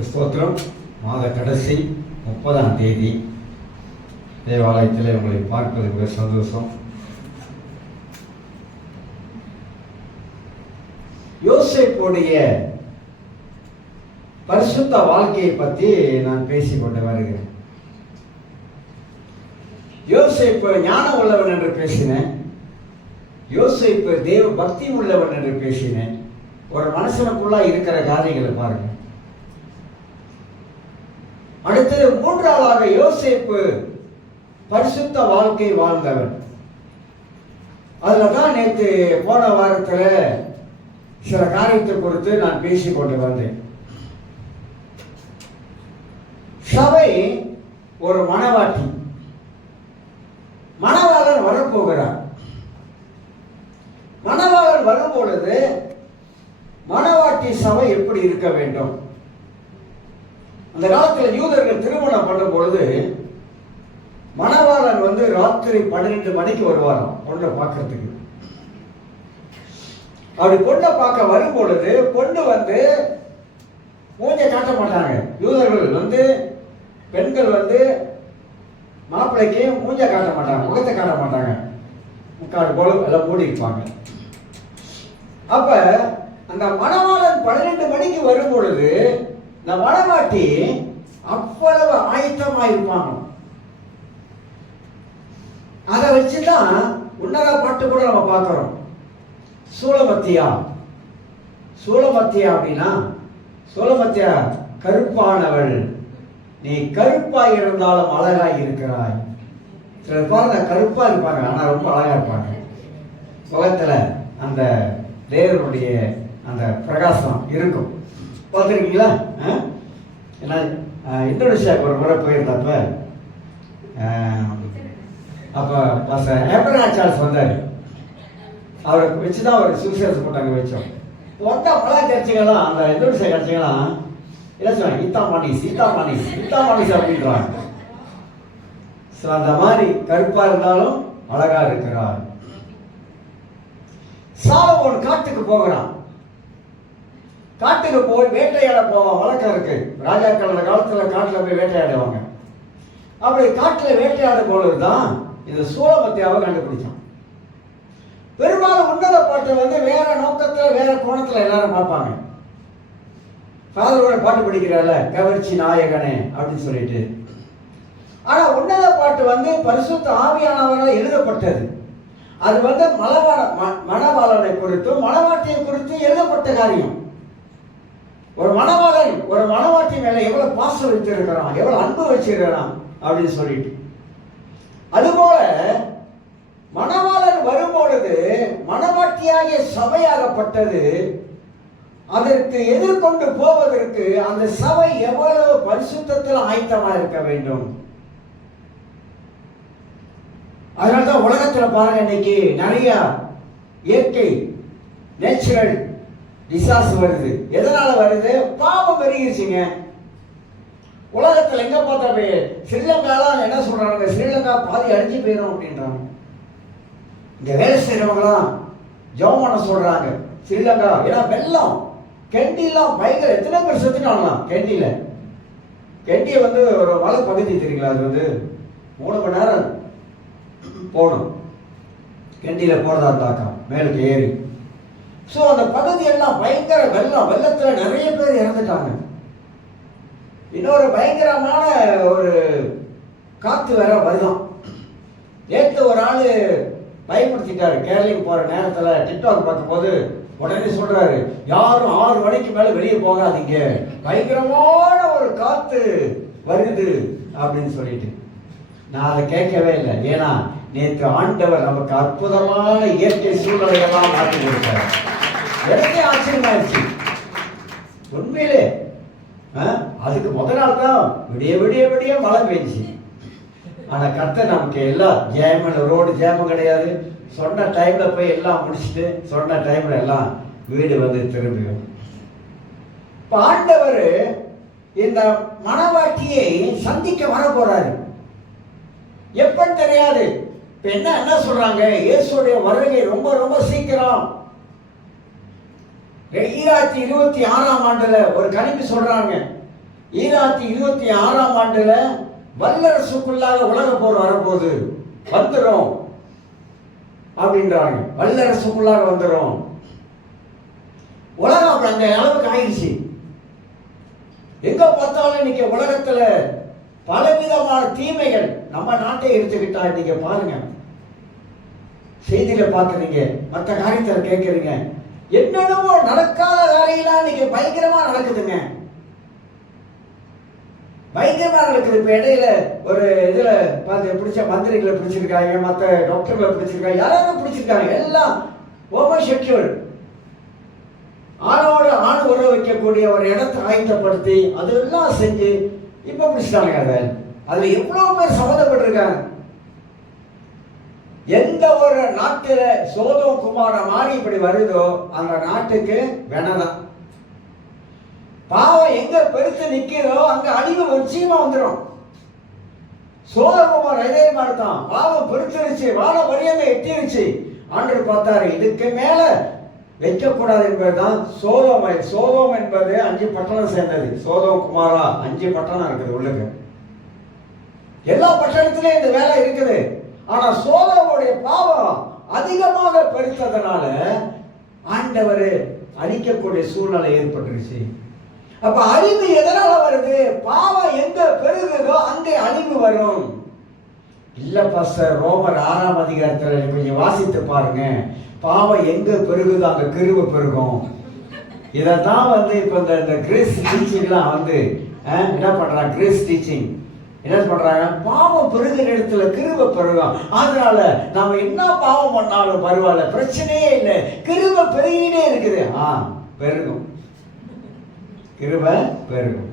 ஸ்தோத்திரம். மாத கடைசி 30ஆம் தேதி தேவாலயத்தில் உங்களை பார்ப்பது மிக சந்தோஷம். யோசேப்புடைய பரிசுத்த வாழ்க்கையை பற்றி நான் பேசிக்கொண்டு வருகிறேன். யோசேப்பு ஞானம் உள்ளவன் என்று பேசினேன். யோசேப்பு தேவ பக்தி உள்ளவன் என்று பேசினேன். ஒரு மனுஷனுக்குள்ளா இருக்கிற காரியங்களை பாருங்க. அடுத்தது மூன்றாவதாக யோசேப்பு பரிசுத்த வாழ்க்கை வாழ்ந்தவன். அதுலதான் நேற்று போன வாரத்தில் சில காரியத்தை குறித்து நான் பேசிக்கொண்டு வந்தேன். சபை ஒரு மணவாட்டி, மணவாளன் வரப்போகிறார். மணவாளன் வரும் பொழுது மணவாட்டி சபை எப்படி இருக்க வேண்டும்? அந்த காலத்தில் யூதர்கள் திருமணம் பண்ணும் பொழுது மணவாளன் ராத்திரி 12 மணிக்கு வருவாராம் பொண்ணை பார்க்கறதுக்கு. அப்படி பொண்ணை பார்க்க வரும் பொழுது பொண்ணு மூஞ்சை காட்ட மாட்டாங்க. யூதர்கள் பெண்கள் மாப்பிள்ளைக்கு மூஞ்சை காட்ட மாட்டாங்க, முகத்தை காட்ட மாட்டாங்க, முக்காடு போல எல்லாம் மூடி இருப்பாங்க. அப்ப அந்த மணவாளன் 12 மணிக்கு வரும் பொழுது இந்த மணவாட்டி அவ்வளவு ஆயத்தமா இருப்பாங்க. அதை வச்சுதான் உன்னதா பாட்டு கூட நம்ம பார்க்கிறோம். சூலமத்தியா, சூலமத்தியா அப்படின்னா சூலமத்தியா கருப்பானவள், நீ கருப்பாய் இருந்தாலும் அழகாய் இருக்கிறாய். சிலர் பாருங்க கருப்பா இருப்பாங்க, ஆனா ரொம்ப அழகா இருப்பாங்க. முகத்துல அந்த தேவனுடைய அந்த பிரகாசம் இருக்கும். பார்த்துருக்கீங்களா? ஏன்னா இந்தோனேஷியாவுக்கு ஒரு முறை போயிருந்தப்ப அப்போ ஏப்ரல் சார்ஸ் வந்தார். அவரை வச்சுதான் ஒரு சுவிசேஷம் போட்டாங்க வச்சோம். பல சர்ச்சைகள்லாம் அந்த இந்தோனேஷியா சர்ச்சைகள்லாம் என்ன சொன்னாங்க, இத்தாமானிஸ் இத்தாமானிஸ் இத்தாமானிஸ் அப்படின்றாங்க. ஸோ அந்த மாதிரி கருப்பா இருந்தாலும் அழகா இருக்கிறார். சாலமோன் காட்டுக்கு போகிறான். காட்டுக்கு போய் வேட்டையாட போவான். வழக்கம் இருக்கு, ராஜாக்கள் அந்த காலத்துல காட்டுல போய் வேட்டையாடுவாங்க. அப்படி காட்டுல வேட்டையாடும் பொழுதுதான் இந்த சூலமத்தியாவை கண்டுபிடிச்சான். பெரும்பாலும் உன்னத பாட்டை வேற நோக்கத்துல வேற கோணத்துல எல்லாரும் பார்ப்பாங்க. ஃபாதரோட பாட்டு படிக்கிறால கவர்ச்சி நாயகனே அப்படின்னு சொல்லிட்டு. ஆனா உன்னத பாட்டு பரிசுத்த ஆவியானவரால் எழுதப்பட்டது. அது மணவாளனை குறித்தும் மணவாட்டியை குறித்து எழுதப்பட்ட காரியம். ஒரு மணவாளன் ஒரு மணவாட்டி மேல எவ்வளவு பாசம் வச்சிருக்கிறான், எவ்வளவு அன்பு வச்சிருக்கிறான் அப்படின்னு சொல்லிட்டு. அதுபோல மணவாளன் வரும்பொழுது மணவாட்டியாகிய சபையாகப்பட்டது. அதற்கு எதிர்கொண்டு போவதற்கு அந்த சபை எவ்வளவு பரிசுத்தத்தில் ஆயத்தமா இருக்க வேண்டும். அதனால்தான் உலகத்துல பாருங்க, இன்னைக்கு நிறைய இயற்கை நேச்சுரல் டிசாஸ்டர் வருது. எதனால வருது? பாவம் பெருகிருச்சுங்க. உலகத்துல எங்க பார்த்தா ஸ்ரீலங்காலாம் என்ன சொல்றாங்க, ஸ்ரீலங்கா பாதி அழிஞ்சு போயிடும் அப்படின்றாங்க. இந்த வேலை செய்யறவங்களாம் ஜெபம் பண்ண சொல்றாங்க ஸ்ரீலங்கா. ஏன்னா வெள்ளம், கெண்டிலாம் பயங்கர, எத்தனை பேர் செத்துட்டாங்களாம் கெண்டியில. கெண்டியை ஒரு மலை பகுதி தெரியுங்களா, அது 3 மணி நேரம் போகணும் கெண்டியில போறதா இருந்தாக்கா மேலுக்கு ஏறி. ஸோ அந்த பகுதியெல்லாம் பயங்கர வெள்ளம், வெள்ளத்துல நிறைய பேர் இறந்துட்டாங்க. இன்னொரு பயங்கரமான ஒரு காத்து வேற வருதான். நேற்று ஒரு ஆள் பயப்படுத்திட்டாரு. கேரளைக்கு போற நேரத்துல டிக்டாக் பார்க்கும்போது உடனே சொல்றாரு, யாரும் 6 மணிக்கு மேல வெளியே போகாதீங்க, பயங்கரமான ஒரு காத்து வருது அப்படின்னு சொல்லிட்டு. நான் அதை கேட்கவே இல்லை. ஏன்னா நேற்று ஆண்டவர் நமக்கு அற்புதமான இயற்கை சூழ்நிலையெல்லாம் மாற்றி கொடுத்தார். எனக்கே ஆச்சரியமாயிடுச்சு உண்மையிலே. அதுக்கு முதல் நாள் தான் விடிய விடிய விடிய மழை பெய்ஞ்சி. ஆனா கர்த்தர் நமக்கு எல்லாம் ஜெயமன், ரோடு ஜெயமும் கிடையாது. சொன்ன டைம்ல போய் எல்லாம் முடிச்சுட்டு சொன்ன டைம்ல எல்லாம் வீடு திரும்பியும். இப்ப ஆண்டவர் இந்த மணவாட்டியை சந்திக்க வர போறாரு. எப்பன்னு தெரியாது. இப்ப என்ன சொல்றாங்க, இயேசுடைய வருகை ரொம்ப ரொம்ப சீக்கிரம். 2026ஆம் ஆண்டுல ஒரு கணிப்பு சொல்றாங்க. 2026 வல்லரசுக்குள்ளாக உலக போர் வரப்போகுது, வந்துடும் அப்படின்றாங்க. வல்லரசுக்குள்ளாக வந்துடும். உலகம் அப்படி அந்த அளவுக்கு ஆயிடுச்சு. எங்க பார்த்தாலும் இன்னைக்கு உலகத்துல பலவிதமான தீமைகள். நம்ம நாட்டை எடுத்துக்கிட்டா நீங்க பாருங்க, செய்தியில பாக்குறீங்க, மற்ற காரியத்தை கேட்கறீங்க, என்னென்னமோ நடக்காத காரியெல்லாம் இன்னைக்கு பயங்கரமா நடக்குதுங்க. பயங்கரமா நடக்குது. இப்ப இடையில ஒரு இதுல பார்த்து பிடிச்ச மந்திரிகளை பிடிச்சிருக்காங்க, மற்ற டாக்டர்களை பிடிச்சிருக்காங்க, யாராவது பிடிச்சிருக்காங்க. எல்லாம் ஹோமோசெக்சுவல், ஆணோட ஆண் உறவு வைக்கக்கூடிய ஒரு இடத்தை ஆயத்தப்படுத்தி அதெல்லாம் செஞ்சு இப்ப பிடிச்சிட்டாங்க. அதுல எவ்வளவு பேர் சம்மந்தப்பட்டிருக்காங்க. எந்த ஒரு நாட்டுல சோதோம் குமார மாதிரி இப்படி வருதோ அந்த நாட்டுக்கு வேணதான். பாவம் எங்க பெருத்து நிக்கிறதோ அங்க அழிவு நிச்சயமா வந்துடும். சோதகுமார் இதே மாதிரி தான். பாவம் பெருத்துருச்சு, வாழ வழியங்க எட்டிருச்சு. ஆண்டவர் பார்த்தாரு, இதுக்கு மேல வைக்கக்கூடாது என்பதுதான் சோதோம். சோதோம் என்பது 5 பட்டணம் சேர்ந்தது. சோதோம் குமாரா 5 பட்டணம் இருக்குது உள்ளுக்கு. எல்லா பட்டணத்திலையும் இந்த வேலை இருக்குது. ஆனா சோதோமுடைய பாவம் அதிகமாக பெருத்ததுனால ஆண்டவர் அழிக்கக்கூடிய சூழ்நிலை ஏற்பட்டுருச்சு. அப்ப அழிவு எதனால வருது? பாவம் எங்க பெருகுதோ அங்கே அழிவு வரும். இல்ல பாஸ்டர், ரோமர் 6ஆம் அதிகாரத்துல கொஞ்சம் வாசித்து பாருங்க. பாவம் எங்க பெருகுதோ அங்க கிருபை பெருகும். இதான் இப்ப இந்த கிரேஸ் டீச்சிங்லாம் என்ன பண்றாங்க? கிரேஸ் டீச்சிங் என்ன பண்றாங்க? பாவம் பெருகிற இடத்துல கிருபை பெருகும். அதனால நாம என்ன பாவம் பண்ணாலும் பரவாயில்ல, பிரச்சனையே இல்லை, கிருபை பெருகிட்டே இருக்குது. பெருகும், கிருபை பெருகும்.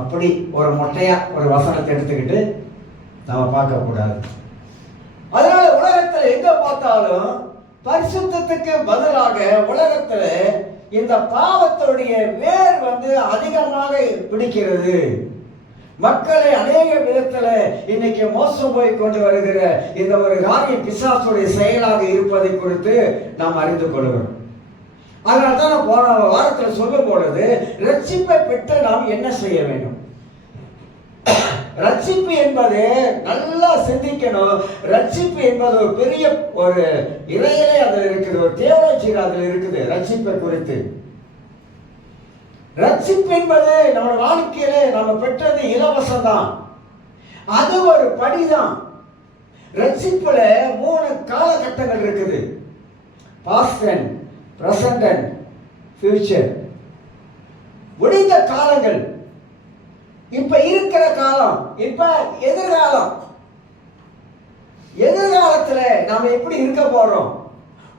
அப்படி ஒரு மொட்டையா ஒரு வசனத்தை எடுத்துக்கிட்டு நாம பார்க்க கூடாது. அதனால உலகத்துல எங்க பார்த்தாலும் பரிசுத்தத்துக்கு பதிலாக உலகத்துல இந்த பாவத்துடைய வேர் அதிகமாக பிடிக்கிறது. மக்களை அநேக விதத்துல இன்னைக்கு மோசம் போய் கொண்டு வருகிற இந்த ஒரு காரியம் பிசாசுடைய செயலாக இருப்பதை குறித்து நாம் அறிந்து கொள்கிறோம். அதனால தான் போன வாரத்தில் சொல்லும் பொழுது ரட்சிப்பை பெற்று நாம் என்ன செய்ய வேண்டும்? ரட்சிப்பு என்பது நல்லா சிந்திக்கணும். ரட்சிப்பு என்பது ஒரு பெரிய ஒரு இறையிலே அதில் இருக்குது, ஒரு தியோலஜி அதில் இருக்குது. ரட்சிப்பை குறித்து ரட்சிப்பு என்பது நம்ம வாழ்க்கையில நம்ம பெற்றது இலவசம் தான். அது ஒரு படிதான். ரட்சிப்புல 3 காலகட்டங்கள் இருக்குது. Past tense, present tense, future. முடிந்த காலங்கள், இப்ப இருக்கிற காலம், இப்ப எதிர்காலம். எதிர்காலத்துல நாம எப்படி இருக்க போறோம்?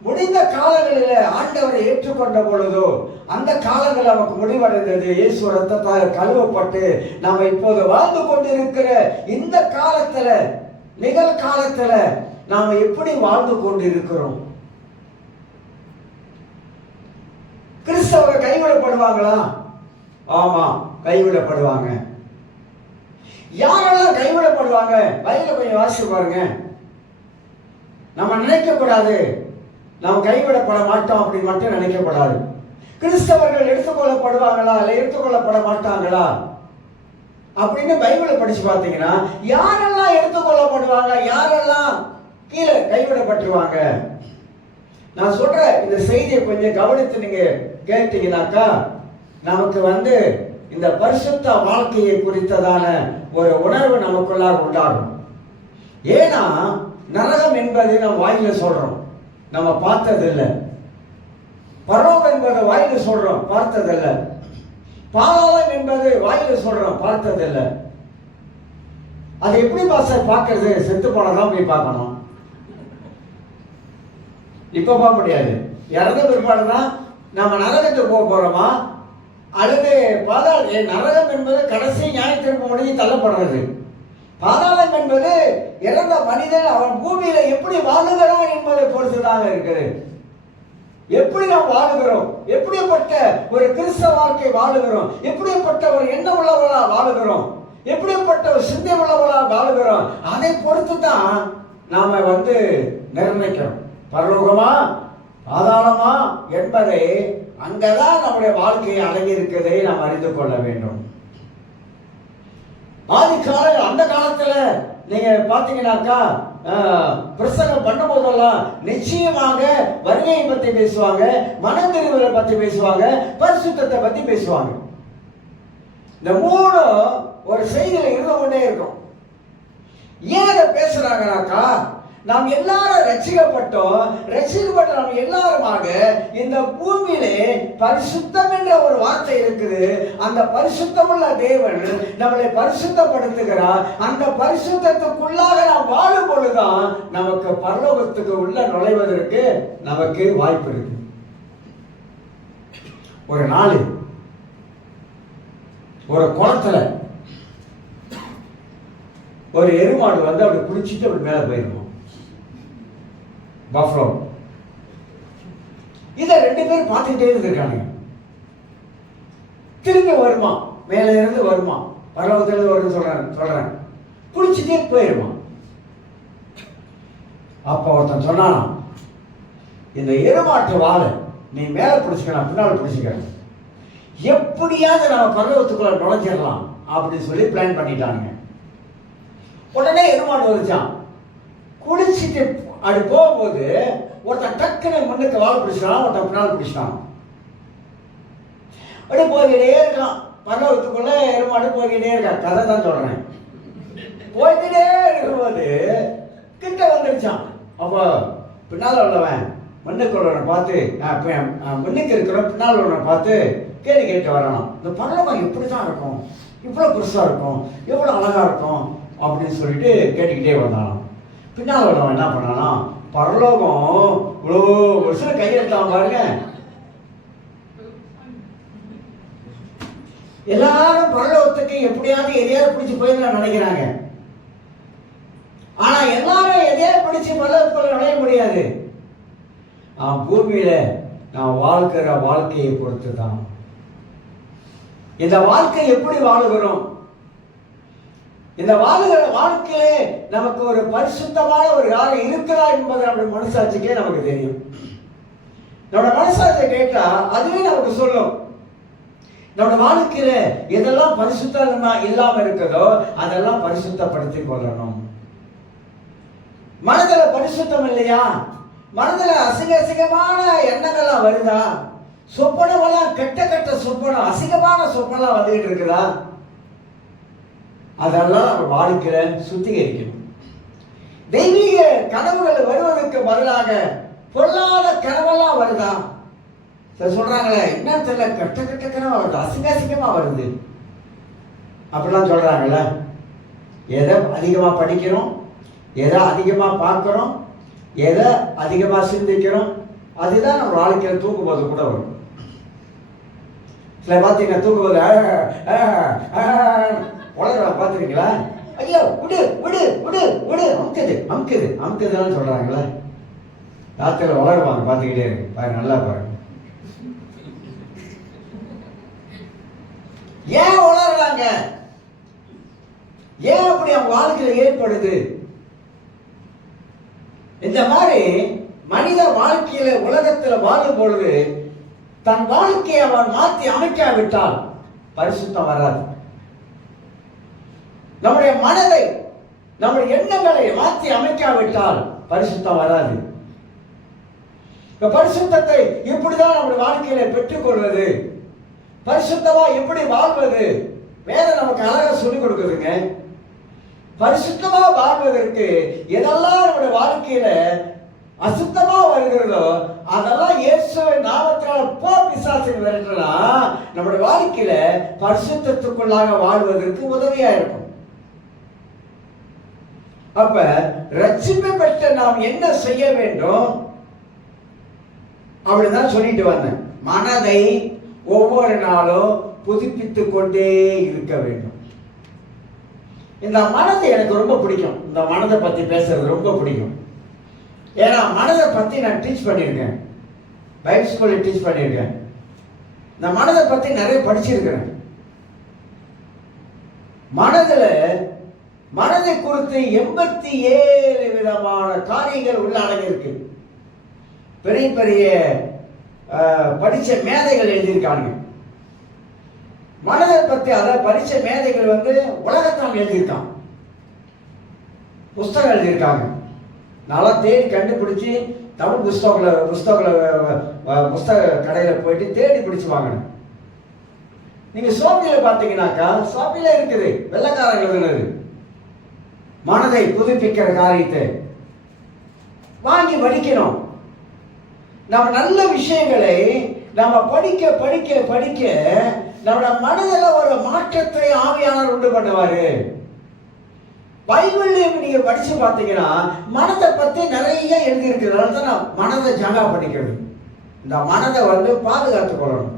முடிந்த காலங்களில் ஆண்டவரை ஏற்றுக்கொண்ட பொழுதோ அந்த காலங்கள் நமக்கு முடிவடைந்தது. இயேசு ரத்தத்தால் கழுவப்பட்டு நாம இப்போது வாழ்ந்து கொண்டிருக்கிற இந்த காலத்துல, நிகழ்காலத்துல நாம எப்படி வாழ்ந்து கொண்டிருக்கிறோம்? கிறிஸ்தவர்கள் கைவிடப்படுவாங்களா? ஆமா, கைவிடப்படுவாங்க. யாரெல்லாம் கைவிடப்படுவாங்க? பைபிளை கொஞ்சம் வாசிச்சு பாருங்க. நம்ம நினைக்க கூடாது நாம் கைவிடப்பட மாட்டோம் அப்படின்னு மட்டும் நினைக்கப்படாது. கிறிஸ்தவர்கள் எடுத்துக்கொள்ளப்படுவாங்களா இல்லை எடுத்துக்கொள்ளப்பட மாட்டாங்களா அப்படின்னு பைபிளை படிச்சு பார்த்தீங்கன்னா யாரெல்லாம் எடுத்துக்கொள்ளப்படுவாங்க, யாரெல்லாம் கீழே கைவிடப்பட்டுருவாங்க. நான் சொல்ற இந்த செய்தியை கொஞ்சம் கவனித்து நீங்க கேட்டீங்கன்னாக்கா நமக்கு இந்த பரிசுத்த வாழ்க்கையை குறித்ததான ஒரு உணர்வு நமக்குள்ளாக உண்டாகும். ஏன்னா நரகம் என்பது நம்ம வாயில சொல்றோம், நம்ம பார்த்ததில்லை. பரலோகம் என்பது வாயில சொல்றோம், பார்த்ததில்லை. பாதாளம் என்பது வாயில சொல்றோம், பார்த்ததில்லை. அது எப்படி பாஸ்டர் பார்க்கறது? செத்து போனதான் போய் பார்க்கணும். இப்ப பார்க்க முடியாது. இறந்த பிற்பாடுதான் நம்ம நரகத்துக்கு போக போறோமா அல்லது நரகம் என்பது கடைசி நியாயத்திற்கு முடிஞ்சு தள்ளப்படுறது. பாதாளம் என்பது இறந்த மனிதன் அவன் பூமியில எப்படி வாழுகிறான் என்பதை பொறுத்துதாக இருக்குது. எப்படி நாம் வாழுகிறோம், எப்படிப்பட்ட ஒரு கிறிஸ்தவ வாழ்க்கை வாழுகிறோம், எப்படிப்பட்ட ஒரு எண்ணம் உள்ளவர்களா வாழுகிறோம், எப்படிப்பட்ட ஒரு சிந்தை உள்ளவர்களா வாழுகிறோம், அதை பொறுத்து தான் நாம நிர்ணயிக்கிறோம். பரலோகமா பாதாளமா என்பதை அங்கதான் நம்முடைய வாழ்க்கையை அடங்கி இருக்கிறதை நாம் அறிந்து கொள்ள வேண்டும். ஆதி கால அந்த காலத்துல நீங்க பாத்தீங்கன்னாக்கா பிரசங்கம் பண்ணும் போதெல்லாம் நிச்சயமாக வருகையை பத்தி பேசுவாங்க, மனம் திரும்பலை பத்தி பேசுவாங்க, பரிசுத்தத்தை பத்தி பேசுவாங்க. இந்த மூணு ஒரு செய்தியில இருந்து கொண்டே இருக்கும். ஏன் அதை பேசுறாங்கனாக்கா, நாம் எல்லாரும் ரட்சிக்கப்பட்டோம், ரட்சிக்கப்பட்ட நாம் எல்லாருமாக இந்த பூமியிலே பரிசுத்தம் என்ற ஒரு வார்த்தை இருக்குது. அந்த பரிசுத்தமுள்ள தேவன் நம்மளை பரிசுத்தப்படுத்துகிறார். அந்த பரிசுத்தத்துக்குள்ளாக நாம் வாழும் பொழுதுதான் நமக்கு பரலோகத்துக்கு உள்ள நுழைவதற்கு நமக்கு வாய்ப்பு இருக்கு. ஒரு நாள் ஒரு குளத்துல ஒரு எருமாடு வந்து அப்படி குளிச்சுட்டு அப்படி மேல போயிருக்கும். பஃப்லோ இத 2 பேர் பார்த்துக்கிட்டே இருந்திருக்காங்க. திரும்பி வருமா, மேல இருந்து வருமா, பரலோகத்திலிருந்து வரும்னு சொல்றேன் குளிச்சுட்டே போயிருமா. அப்ப ஒருத்தன் சொன்னானா, இந்த எருமாட்டு வாழை நீ மேல பிடிச்சிக்க, பின்னால் பிடிச்சிக்க, எப்படியாவது நம்ம பரலோகத்துக்குள்ள நுழைஞ்சிடலாம் அப்படின்னு சொல்லி பிளான் பண்ணிட்டாங்க. உடனே எருமாடு வந்துச்சான். குளிச்சுட்டு அப்படி போகும்போது ஒருத்தன் டக்குன்னு முன்னுக்கு வாழை பிடிச்சிட்டான், ஒருத்தன் பின்னால் பிடிச்சிட்டான். அப்படியே போய்கிட்டே இருக்கான். பரலோகத்துக்குள்ள எருமாடு போய்கிட்டே இருக்கான். கதை தான் சொல்றேன். போய்கிட்டே இருக்கும்போது கிட்ட வந்துருச்சான். அப்போ பின்னால் உள்ளவன் முன்னுக்கு உள்ளவனை பார்த்து, முன்னுக்கு இருக்கிறவன் பின்னால் உள்ளவனை பார்த்து கேள்வி கேட்டு வரணும். இந்த பரலோகம் எப்படி தான் இருக்கும், இவ்வளோ பெருசாக இருக்கும், எவ்வளோ அழகாக இருக்கும் அப்படின்னு சொல்லிட்டு கேட்டுக்கிட்டே வந்தானா. பின்னால் உள்ளவன் என்ன பண்ணானா, பரலோகம் இவ்வளோ வருஷம் கையெழுத்தான் பாருங்க. எல்லாரும் பரலோகத்துக்கு எப்படியாவது எதையாவது பிடிச்சி போயிடலாம் நினைக்கிறாங்க. ஆனா எல்லாரும் எதையாவது பிடிச்சி பரலோகத்துக்குள்ள நுழைய முடியாது. பூமியில நான் வாழ்க்கிற வாழ்க்கையை பொறுத்து தான். இந்த வாழ்க்கை எப்படி வாழுகிறோம், இந்த வாழுகிற வாழ்க்கையிலே நமக்கு ஒரு பரிசுத்தமான ஒரு யாரும் இருக்கிறா என்பது நம்முடைய மனசாட்சிக்கே நமக்கு தெரியும். நம்முடைய மனசாட்சியை கேட்டா அதுவே நமக்கு சொல்லும். நம்முடைய வாழ்க்கையில எதெல்லாம் பரிசுத்தமா இல்லாம இருக்குதோ அதெல்லாம் பரிசுத்தப்படுத்திக் கொள்ளணும். மனதில் பரிசுத்தம் இல்லையா, மனதில் அசிங்கமான எண்ணங்கள்லாம் வருதா, சொப்பனமெல்லாம் கெட்ட சொப்பனம், அசிங்கமான சொப்பனம்லாம் வந்துகிட்டு இருக்குதா, அதெல்லாம் நம்ம வாழ்க்கையில சுத்திகரிக்கணும். தெய்வீக கனவுகள் வருவதற்கு பதிலாக பொல்லாத கனவெல்லாம் வருதா, சொல்றாங்களே என்னன்னு தெரியல, கெட்ட கனவா வருது, அசிங்கமா வருது அப்படிலாம் சொல்றாங்கல்ல. எதை அதிகமா படிக்கிறோம், எதை அதிகமா பார்க்கிறோம், எதை அதிகமா சிந்திக்கிறோம், அதுதான் நம்ம வாழ்க்கையில தூங்கும்போது கூட வரும். சில பார்த்தீங்கன்னா தூங்கும்போது உலக பார்த்துருக்கீங்களா, ஐயோ விடு விடு விடு விடு அமுக்குதுன்னு சொல்றாங்களே. ராத்திரில உலருவாங்க, பார்த்துக்கிட்டே இருக்கு பாரு, நல்லா பாருங்க. ஏன் உலர்றாங்க, ஏன் அப்படி அவங்க வாழ்க்கையில ஏற்படுது? இந்த மாதிரி மனித வாழ்க்கையில உலகத்துல வாழும் பொழுது தன் வாழ்க்கையை அவன் மாற்றி அமைக்காவிட்டால் பரிசுத்தம் வராது. நம்முடைய மனதை, நம்முடைய எண்ணங்களை மாற்றி அமைக்காவிட்டால் பரிசுத்தம் வராது. இப்ப பரிசுத்தத்தை இப்படிதான் நம்முடைய வாழ்க்கையில பெற்றுக் கொள்வது, பரிசுத்தமா எப்படி வாழ்வது, வேதம் நமக்கு அழகா சொல்லிக் கொடுக்குதுங்க. பரிசுத்தமா வாழ்வதற்கு எதெல்லாம் நம்முடைய வாழ்க்கையில அசுத்தமா வருகிறதோ அதெல்லாம் இயேசுவின் நாமத்தினால போ பிசாசுக்கு வருகிறதா நம்முடைய வாழ்க்கையில பரிசுத்தத்துக்குள்ளாக வாழ்வதற்கு உதவியா இருக்கும். அப்ப ரட்சிப்பு பெற்ற நாம் என்ன செய்ய வேண்டும் அப்படிதான் சொல்லிட்டு வந்தேன். மனதை ஒவ்வொரு நாளும் புதுப்பித்துக் கொண்டே இருக்க வேண்டும். இந்த மனதை எனக்கு ரொம்ப பிடிக்கும், இந்த மனதை பத்தி பேசுறது ரொம்ப பிடிக்கும். ஏன்னா மனதை பத்தி நான் டீச் பண்ணியிருக்கேன், பைபிள் ஸ்கூலில் டீச் பண்ணியிருக்கேன். இந்த மனதை பத்தி நிறைய படிச்சிருக்கிறேன். மனதை குறித்து 87 விதமான காரியங்கள் உள்ள அடங்கியிருக்கு. பெரிய பெரிய படிச்ச மேதைகள் எழுதியிருக்காங்க. மனதை பற்றி அதை படிச்ச மேதைகள் உலகத்தான் எழுதியிருக்காங்க, புஸ்தகம் எழுதியிருக்காங்க. நல்லா தேடி கண்டுபிடிச்சி தமிழ் புஸ்தக கடையில் போயிட்டு தேடி பிடிச்சி வாங்கணும். நீங்க சோபியில பார்த்தீங்கன்னாக்கா சோபியில இருக்குது, வெள்ளக்காரங்க எழுதுனது மனதை புதுப்பிக்கிற காரியத்தை வாங்கி படிக்கணும். நம்ம நல்ல விஷயங்களை நம்ம படிக்க படிக்க படிக்க நம்மளோட மனதில் ஒரு மாற்றத்தை ஆவியானவர் உண்டு பண்ணுவாரு. பைபிள்லையும் நீங்க படிச்சு பார்த்தீங்கன்னா மனதை பத்தி நிறைய எழுதியிருக்கிறதுனால தான் நான் மனதை ஜாகா பண்ணிக்கிறது. இந்த மனதை பாதுகாத்துக் கொள்ளணும்.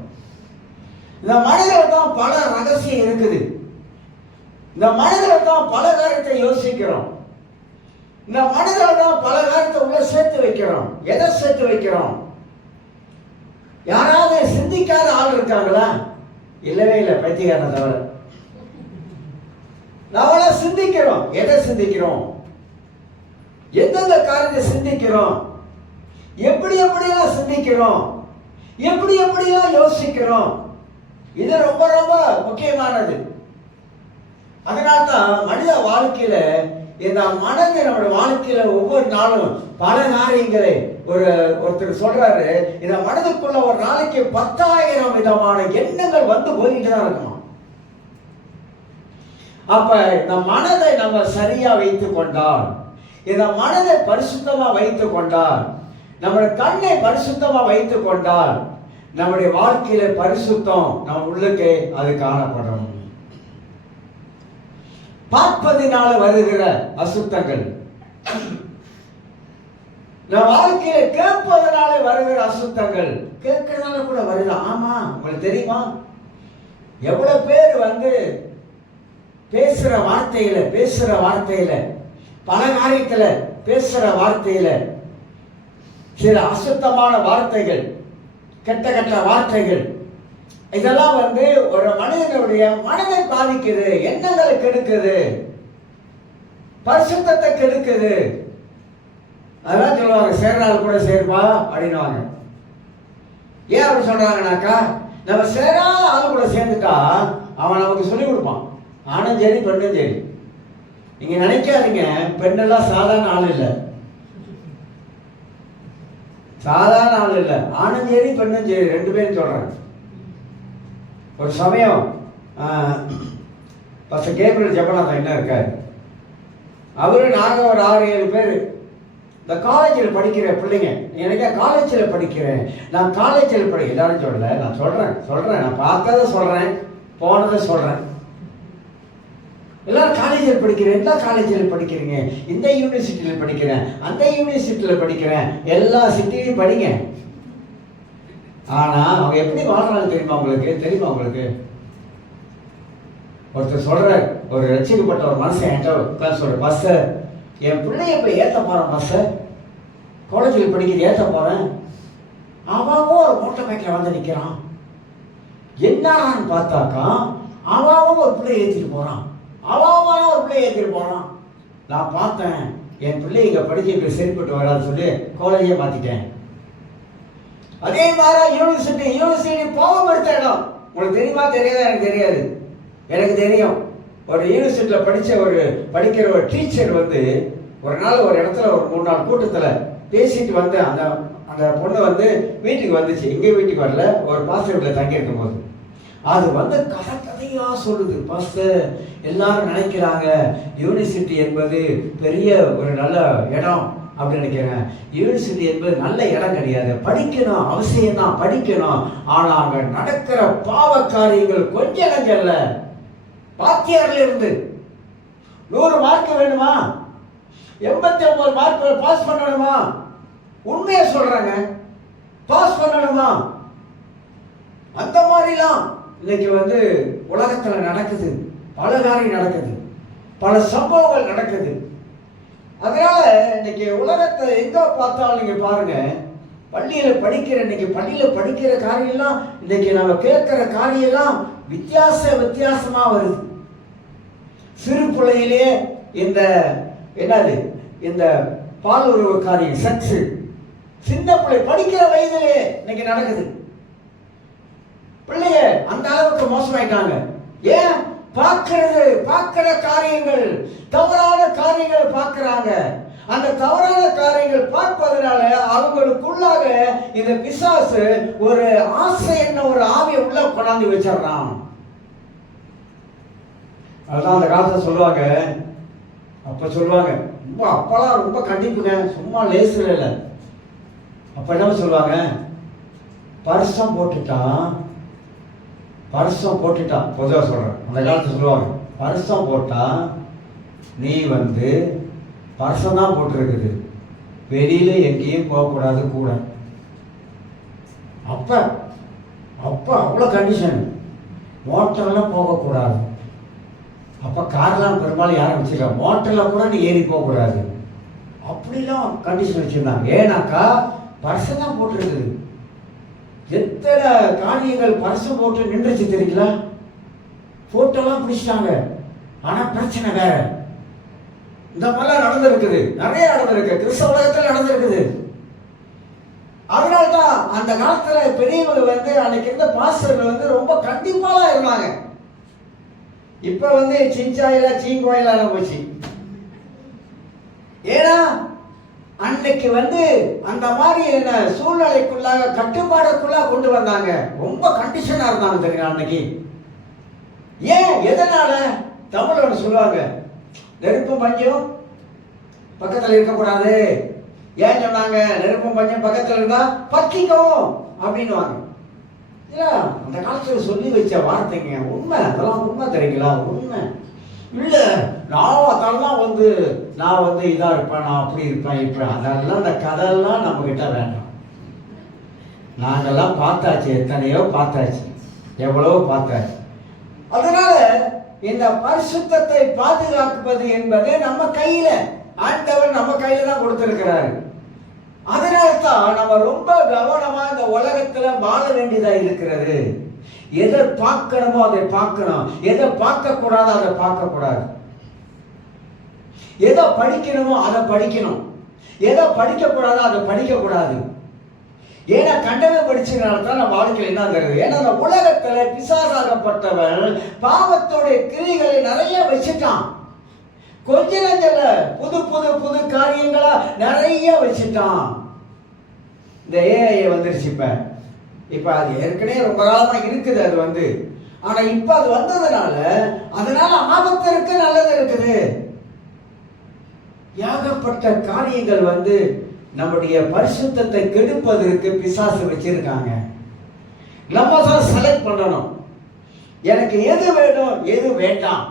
இந்த மனதில் தான் பல ரகசியம் இருக்குது. இந்த மனதில் தான் பல காரியத்தை யோசிக்கிறோம். இந்த மனதில் தான் பல காரியத்தை உள்ள சேர்த்து வைக்கிறோம். எதை சேர்த்து வைக்கிறோம்? யாராவது சிந்திக்காத ஆள் இருக்காங்களா? இல்லவே இல்லை, பைத்தியக்காரனை தவிர. நாம சிந்திக்கிறோம். எதை சிந்திக்கிறோம்? எந்தெந்த காரியத்தை சிந்திக்கிறோம்? எப்படியெல்லாம் சிந்திக்கிறோம்? எப்படியெல்லாம் யோசிக்கிறோம்? இது ரொம்ப ரொம்ப முக்கியமானது. அதனால்தான் மனித வாழ்க்கையில இந்த மனதை நம்முடைய வாழ்க்கையில ஒவ்வொரு நாளும் பல காரியங்களை ஒருத்தர் சொல்றாரு, இந்த மனதுக்குள்ள ஒரு நாளைக்கு 10,000 விதமான எண்ணங்கள் போயிட்டு தான் இருக்குமா. அப்ப இந்த மனதை நம்ம சரியா வைத்துக் கொண்டால், இந்த மனதை பரிசுத்தமா வைத்துக் கொண்டால், நம்முடைய கண்ணை பரிசுத்தமா வைத்துக் கொண்டால், நம்முடைய வாழ்க்கையில பரிசுத்தம் நம்ம உள்ளுக்கே அது காணப்படும். பார்ப்பதினால வருகிற அசுத்தங்கள், நம் வாழ்க்கையில கேட்பதனால வருகிற அசுத்தங்கள். கேட்கறதுனால கூட வருது. ஆமா, உங்களுக்கு தெரியுமா எவ்வளவு பேர் பேசுற வார்த்தையில பல காரியத்துல பேசுற வார்த்தையில சில அசுத்தமான வார்த்தைகள், கெட்ட வார்த்தைகள், இதெல்லாம் ஒரு மனிதனுடைய மனதை பாதிக்குது, எண்ணங்களை கெடுக்குது, பரிசுத்தத்தை கெடுக்குது. அதான் சொல்லுவாங்க, சேர்றாள் கூட சேர்வா அப்படின்னுவாங்க. ஏன் அப்படி சொல்றாங்கன்னாக்கா, நம்ம சேராத ஆள் கூட சேர்ந்துட்டா அவன் நமக்கு சொல்லிக் கொடுப்பான். ஆணும் சரி பெண்ணும் சரி. நீங்க நினைக்காதீங்க, பெண்ணெல்லாம் சாதாரண ஆள் இல்லை, சாதாரண ஆள் இல்லை. ஆணும் சரி பெண்ணும் சரி, ரெண்டு பேரும் சொல்றேன். ஒரு சமயம் பஸ்டர் கேபிரியல் ஜெபநாதன் என்ன இருக்காரு, அவரு நாங்கள் ஒரு 6-7 பேர் இந்த காலேஜில் படிக்கிற பிள்ளைங்க. எனக்கு காலேஜில் படிக்கிறேன், நான் காலேஜில் எல்லாரும் சொல்லலை, நான் சொல்கிறேன், நான் பார்த்ததை சொல்கிறேன், போனதை சொல்கிறேன். எல்லாரும் காலேஜில் படிக்கிறேன், எல்லா காலேஜில் படிக்கிறீங்க, இந்த யூனிவர்சிட்டியில் படிக்கிறேன், அந்த யூனிவர்சிட்டியில் படிக்கிறேன், எல்லா சிட்டிலையும் படிங்க. ஆனால் அவங்க எப்படி வாழ்றாங்க தெரியுமா உங்களுக்கு? ஒருத்தர் சொல்கிறார், ஒரு ரட்சிக்கப்பட்ட ஒரு மனுஷன் என்கிட்ட சொல்ற, பஸ்ஸை என் பிள்ளைய போய் ஏற்ற போகிறேன், பஸ்ஸை காலேஜில் படிக்கிறது ஏற்ற போகிறேன். அவாவும் ஒரு மோட்டர் பைக்கில் நிற்கிறான். என்னான்னு பார்த்தாக்கா அவாவும் ஒரு பிள்ளையை ஏற்றிட்டு போகிறான், ஒரு பிள்ளையை ஏற்றிட்டு போகிறான். நான் பார்த்தேன், என் பிள்ளை இங்கே படிக்க சரிப்பட்டு வராது சொல்லி காலேஜே மாற்றிட்டேன். அதே மாதிரி யூனிவர்சிட்டி பாவம் எடுத்த இடம். உங்களுக்கு தெரியுமா தெரியாதா? எனக்கு தெரியாது. எனக்கு தெரியும். ஒரு யூனிவர்சிட்டியில் படிக்கிற ஒரு டீச்சர் ஒரு நாள் ஒரு இடத்துல ஒரு 3 நாள் கூட்டத்தில் பேசிட்டு அந்த அந்த பொண்ணு வீட்டுக்கு வந்துச்சு. எங்கே வீட்டுக்கு வரல, ஒரு பாஸ்டர் வீட்டில் தங்கியிருக்கும் போது அது கதையா சொல்லுது. பாஸ்டர், எல்லாரும் நினைக்கிறாங்க யூனிவர்சிட்டி என்பது பெரிய ஒரு நல்ல இடம் அப்படின்னு நினைக்கிறேன். யூனிவர்சிட்டி என்பது நல்ல இடம் கிடையாது. படிக்கணும், அவசியம் தான் படிக்கணும். ஆனா அங்க நடக்கிற பாவ காரியங்கள் கொஞ்சம் நஞ்சம் இல்ல. வாத்தியார்ல இருந்து 100 மார்க் வேணுமா, 89 மார்க் பாஸ் பண்ணணுமா? உண்மையை சொல்றாங்க, பாஸ் பண்ணணுமா? அந்த மாதிரிலாம் இன்னைக்கு உலகத்துல நடக்குது. பல காரியம் நடக்குது, பல சம்பவங்கள் நடக்குது. அதனால இன்னைக்கு உலகத்தை எங்க பார்த்தாலும் நீங்க பாருங்க, பள்ளியில படிக்கிற காரியம்லாம், இன்னைக்கு நம்ம கேட்கிற காரியம்லாம் வித்தியாசமா வருது. சிறு பிள்ளையிலே இந்த பால் உறவு காரியம், செக்ஸ், சின்ன பிள்ளை படிக்கிற வயதிலே இன்னைக்கு நடக்குது. பிள்ளைய அந்த அளவுக்கு மோசமாயிட்டாங்க. ஏன்? பார்க்கிற காரியங்கள், தவறான காரியங்களை பார்க்கிறாங்க. அந்த தவறான காரியங்கள் பார்ப்பதனால அவங்களுக்குள்ளாக இந்த பிசாசு ஒரு ஆசை என்ன ஒரு ஆவியை உள்ள கொண்டாந்து வச்சிடறான். அதுதான் அந்த காலத்துல சொல்லுவாங்க, அப்ப சொல்லுவாங்க, ரொம்ப அப்பெல்லாம் ரொம்ப கண்டிப்புங்க, சும்மா லேசுல இல்லை. அப்ப என்ன சொல்லுவாங்க, பரிசம் போட்டுட்டான், பொதுவாக சொல்றேன். அந்த காலத்துல சொல்லுவாங்க, பரிசம் போட்டா நீ பரிசம் தான் போட்டிருக்குது, வெளியில எங்கேயும் போகக்கூடாது கூட. அப்ப அவ்வளோ கண்டிஷன், மோட்டர்லாம் போகக்கூடாது. அப்போ கார்லாம் பெரும்பாலும் யாரும் வச்சுருக்கா, மோட்டரில் கூட நீ ஏறி போகக்கூடாது, அப்படிலாம் கண்டிஷன் வச்சுருந்தாங்க. ஏன்னாக்கா பரிசம் தான் போட்டிருக்குது. எத்தனை காரியங்கள் பரிசம் போட்டு நின்றுச்சு தெரியுங்களா? போட்டோலாம் பிடிச்சிட்டாங்க. ஆனால் பிரச்சனை வேற. இந்த மாதிரிலாம் நடந்திருக்குது, நிறைய நடந்திருக்கு, கிறிஸ்தவ உலகத்தில் நடந்திருக்குது. அதனால்தான் அந்த காலத்துல பெரியவங்க அன்னைக்கு இருந்த பாஸ்டர்கள் ரொம்ப கண்டிப்பாலாம் இருந்தாங்க. இப்ப சிஞ்சாயில சீங்கோயிலான போச்சு. ஏன்னா அன்னைக்கு அந்த மாதிரி என்ன சூழ்நிலைக்குள்ளாக கட்டுப்பாடுக்குள்ளா கொண்டு வந்தாங்க. ரொம்ப கண்டிஷனா இருந்தாங்க தெரியுங்க அன்னைக்கு. ஏன்? எதனால? தமிழ் சொல்லுவாங்க, நெருப்பும் பஞ்சம் பக்கத்தில் இருக்கக்கூடாது. ஏன் சொன்னாங்க? நெருப்பும் பஞ்சம் பக்கத்தில் இருந்தா பத்திக்கும் அப்படின்னுவாங்க. அந்த காலத்துல சொல்லி வச்ச வார்த்தைங்க, உண்மை. அதெல்லாம் உண்மை தெரியுங்களா? உண்மை இல்லை. அதெல்லாம் நான் இதா இருப்பேன், நான் அப்படி இருப்பேன், இப்ப அதெல்லாம் இந்த கதையெல்லாம் நம்ம கிட்ட வேண்டாம். நாங்கெல்லாம் பார்த்தாச்சு, எத்தனையோ பார்த்தாச்சு, எவ்வளவோ பார்த்தாச்சு. அதனால இந்த பரிசுத்தத்தை பாதுகாப்பது என்பது நம்ம கையில, ஆண்டவர் நம்ம கையில தான் கொடுத்திருக்கிறாரு. அதனால்தான் நம்ம ரொம்ப கவனமா இந்த உலகத்துல வாழ வேண்டியதா இருக்கிறது. எதை பார்க்கணுமோ அதை பார்க்கணும், எதை பார்க்க கூடாதோ அதை பார்க்க கூடாது. எதை படிக்கணுமோ அதை படிக்கணும், எதை படிக்க கூடாதோ அதை படிக்க கூடாது. ஏன்னா கண்டவை படிச்சதுனால தான் நம்ம வாழ்க்கையில் என்ன தருது? ஏன்னா அந்த உலகத்துல பிசாசாகப்பட்டவன் பாவத்தோடைய கிரிகளை நிறைய வச்சுட்டான். கொஞ்ச நஞ்சல புது புது புது காரியங்களா நிறைய வச்சுட்டான். இந்த ஏஐ வந்துருச்சு. இப்ப அது ஏற்கனவே ரொம்ப காலமா இருக்குது. அது ஆனா இப்ப அது வந்ததுனால அதனால ஆபத்து இருக்கு, நல்லது இருக்குது. ஏகப்பட்ட காரியங்கள் நம்முடைய பரிசுத்தத்தை கெடுப்பதற்கு பிசாசு வச்சிருக்காங்க. நம்ம தான் செலக்ட் பண்ணணும், எனக்கு எது வேணும் எது வேண்டாம்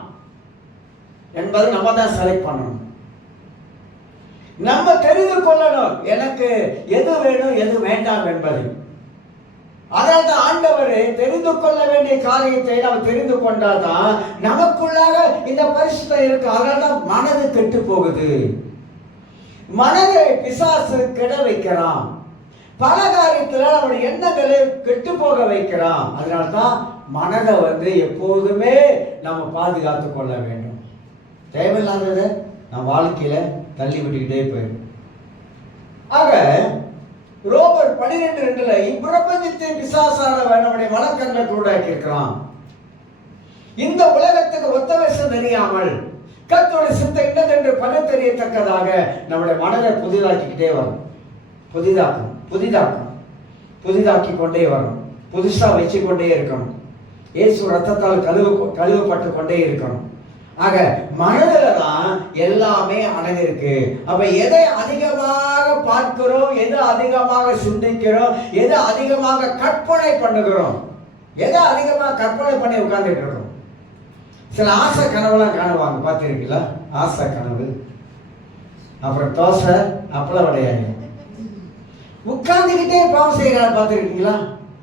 என்பது நம்ம தான் செலக்ட் பண்ணணும். நம்ம தெரிந்து கொள்ளணும் எனக்கு எது வேணும் எது வேண்டாம் என்பதை. அதாவது ஆண்டவர் தெரிந்து கொள்ள வேண்டிய காரியத்தை நாம் தெரிந்து கொண்டாதான் நமக்குள்ளாக இந்த பரிசுத்தம் இருக்கு. அதனால்தான் மனது கெட்டு போகுது. மனதை பிசாசு கெட வைக்கிறான். பல காரியத்துல நம்முடைய எண்ணங்களை கெட்டு போக வைக்கிறான். அதனால்தான் மனதை எப்போதுமே நம்ம பாதுகாத்து கொள்ள வேண்டும். தேவையில்லாததை நம் வாழ்க்கையில தள்ளி விட்டுக்கிட்டே போயிடும். ஆக ரோமர் 12:2 இப்பிரபஞ்சத்தை பிசாசானவன் நம்முடைய மனக்கண்ணை கூடாக்கி இருக்கிறான். இந்த உலகத்துக்கு ஒத்த வேஷம் தெரியாமல் கர்த்தருடைய சித்தம் என்னதென்று பகுத்தறியத்தக்கதாக நம்முடைய மனதை புதிதாக்கிக்கிட்டே வரும். புதிதாக்கி கொண்டே வரும். புதுசா வச்சு கொண்டே இருக்கணும். இயேசு ரத்தத்தால் கழுவப்பட்டு கொண்டே இருக்கணும். ஆக மனதில் தான் எல்லாமே அடங்கிருக்கு. அப்ப எதை அதிகமாக பார்க்கிறோம், எதை அதிகமாக சிந்திக்கிறோம், எதை அதிகமாக கற்பனை பண்ணுகிறோம், எதை அதிகமாக கற்பனை பண்ணி உட்கார்ந்துட்டு இருக்கோம். சில ஆசை கனவுலாம் காணுவாங்க, பார்த்துருக்கீங்களா? ஆசை கனவு, அப்புறம் தோசை அப்பள வடையாங்க, உட்கார்ந்துக்கிட்டே பாவம் செய்கிறாள் பார்த்துருக்கீங்களா?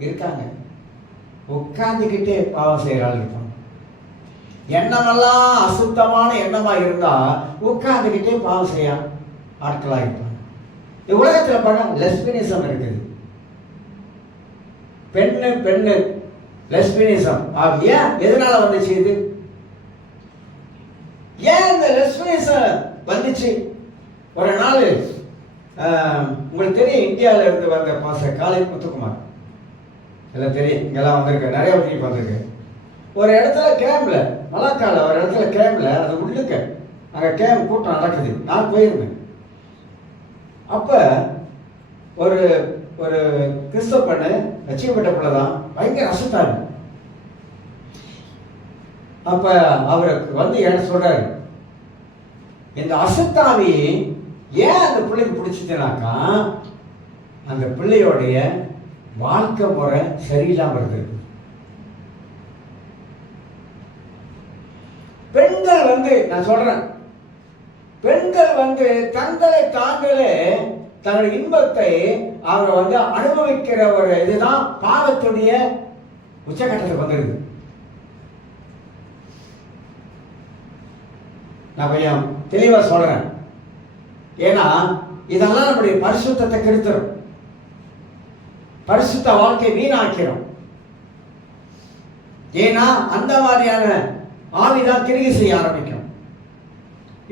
இருக்காங்க. உட்கார்ந்துக்கிட்டே பாவம் செய்கிறாள் இருப்பாங்க. எண்ணமெல்லாம் அசுத்தமான எண்ணமா இருந்தா உட்கார்ந்துக்கிட்டே பாவம் செய்ய ஆட்களா இருப்பாங்க. உலகத்துல பாருங்க, லெஸ்பினிசம் இருக்குது. பெண்ணு லெஸ்பினிசம். ஏன்? எதனால வந்துச்சு இது? ஏன் இந்த லெஸ்பினிசம் வந்துச்சு? ஒரு நாள் உங்களுக்கு தெரியும், இந்தியாவில் இருந்து வந்த பாஸ்டர் காலை முத்துக்குமார் எல்லாம் தெரியும், இங்கெல்லாம் வந்திருக்கு, நிறைய வரைக்கும் வந்திருக்கு. ஒரு இடத்துல கேம்ப்ல, மலாக்கால ஒரு இடத்துல கேம்ப்ல, அது உள்ளுக்க அங்கே கேம்ப் கூட்டம் நடக்குது. நான் போயிருந்தேன். அப்போ ஒரு ஒரு கிறிஸ்தவ பெண்ணு, ரசிக்கப்பட்ட பிள்ளை தான், பயங்கர அசத்தாரு. அப்போ அவருக்கு வந்து என்ன சொல்றாரு, இந்த அசத்தாவி ஏன் அந்த பிள்ளைக்கு பிடிச்சிச்சுனாக்கா, அந்த பிள்ளையோடைய வாழ்க்கை முறை சரியில்லாமல் இருந்திருக்கு. பெண்கள் வந்து, நான் சொல்றேன், பெண்கள் வந்து தங்களை தாங்களே தங்கள் இன்பத்தை அவங்க வந்து அனுபவிக்கிற ஒரு இதுதான் பாவத்துடைய உச்சகட்டத்துக்கு வந்துருது. நான் கொஞ்சம் தெளிவா சொல்றேன். ஏன்னா இதெல்லாம் நம்முடைய பரிசுத்தத்தை கெடுத்துரும், பரிசுத்த வாழ்க்கை வீணாக்கிறோம். ஏன்னா அந்த மாதிரியான ஆவிதான் கிரிகை செய்ய ஆரம்பிக்கும்.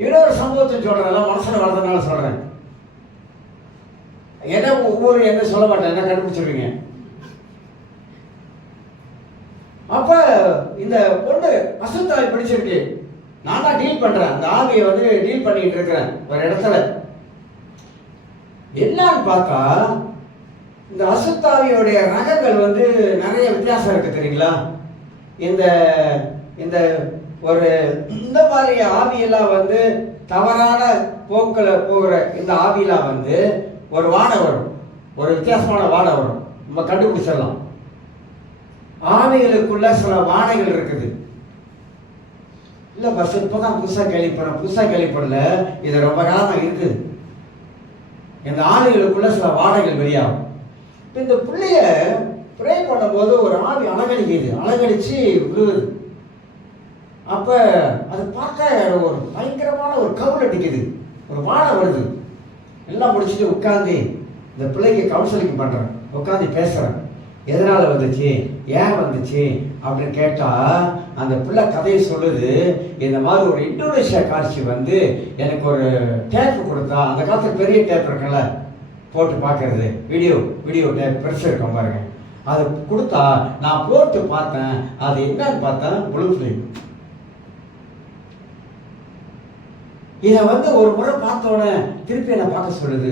இன்னொரு சம்பவத்தை சொல்றதெல்லாம் மனசுல வளர்றதுனால சொல்றேன். என்ன ஒவ்வொரு என்ன சொல்ல மாட்டேன், என்ன கண்டுபிடிச்சிருவீங்க. அப்ப இந்த பொண்ணு அசுத்தாவி பிடிச்சிருக்கு, நான் தான் டீல் பண்றேன், அந்த ஆவியை வந்து டீல் பண்ணிட்டு இருக்கிறேன் ஒரு இடத்துல. என்னன்னு பார்த்தா இந்த அசுத்தாவியோடைய ரகங்கள் வந்து நிறைய வித்தியாசம் இருக்கு, தெரியுங்களா? இந்த இந்த ஒரு இந்த மாதிரி ஆவியெல்லாம் வந்து தவறான போக்கில் போகிற இந்த ஆவியெல்லாம் வந்து ஒரு வாடை வரும், ஒரு வித்தியாசமான வாடை வரும், நம்ம கண்டுபிடிச்சிடலாம். ஆவிகளுக்குள்ள சில வாடைகள் இருக்குது. இல்லை பஸ் இப்போதான் புதுசாக கேள்விப்படல, இது ரொம்ப காலமாக இருக்குது. இந்த ஆவிகளுக்குள்ள சில வாடைகள் வெளியாகும். இந்த பிள்ளைய ப்ரே பண்ணும்போது ஒரு ஆவி அலகடிச்சு விழுவுது. அப்ப அது பார்க்க ஒரு பயங்கரமான ஒரு கவுல் அடிக்குது, ஒரு வாடை வருது. எல்லாம் முடிச்சுட்டு உட்காந்து இந்த பிள்ளைக்கு கவுன்சிலிங் பண்றேன், உட்காந்து பேசுறேன். எதனால வந்துச்சு, ஏன் வந்துச்சு அப்படின்னு கேட்டா அந்த பிள்ளை கதையை சொல்லுது. இந்த மாதிரி ஒரு இந்தோனேஷியா காட்சி வந்து எனக்கு ஒரு டேப் கொடுத்தா, அந்த காலத்துல பெரிய டேப் இருக்குல்ல போட்டு பார்க்கறது, வீடியோ டேப் பெருசு இருக்கும் பாருங்க, அதை கொடுத்தா நான் போட்டு பார்த்தேன். அது என்னன்னு பார்த்தா ப்ளூ ஃபிலிம். இதை வந்து ஒரு முறை பார்த்தோன்னே திருப்பி என்ன பார்க்க சொல்லுது.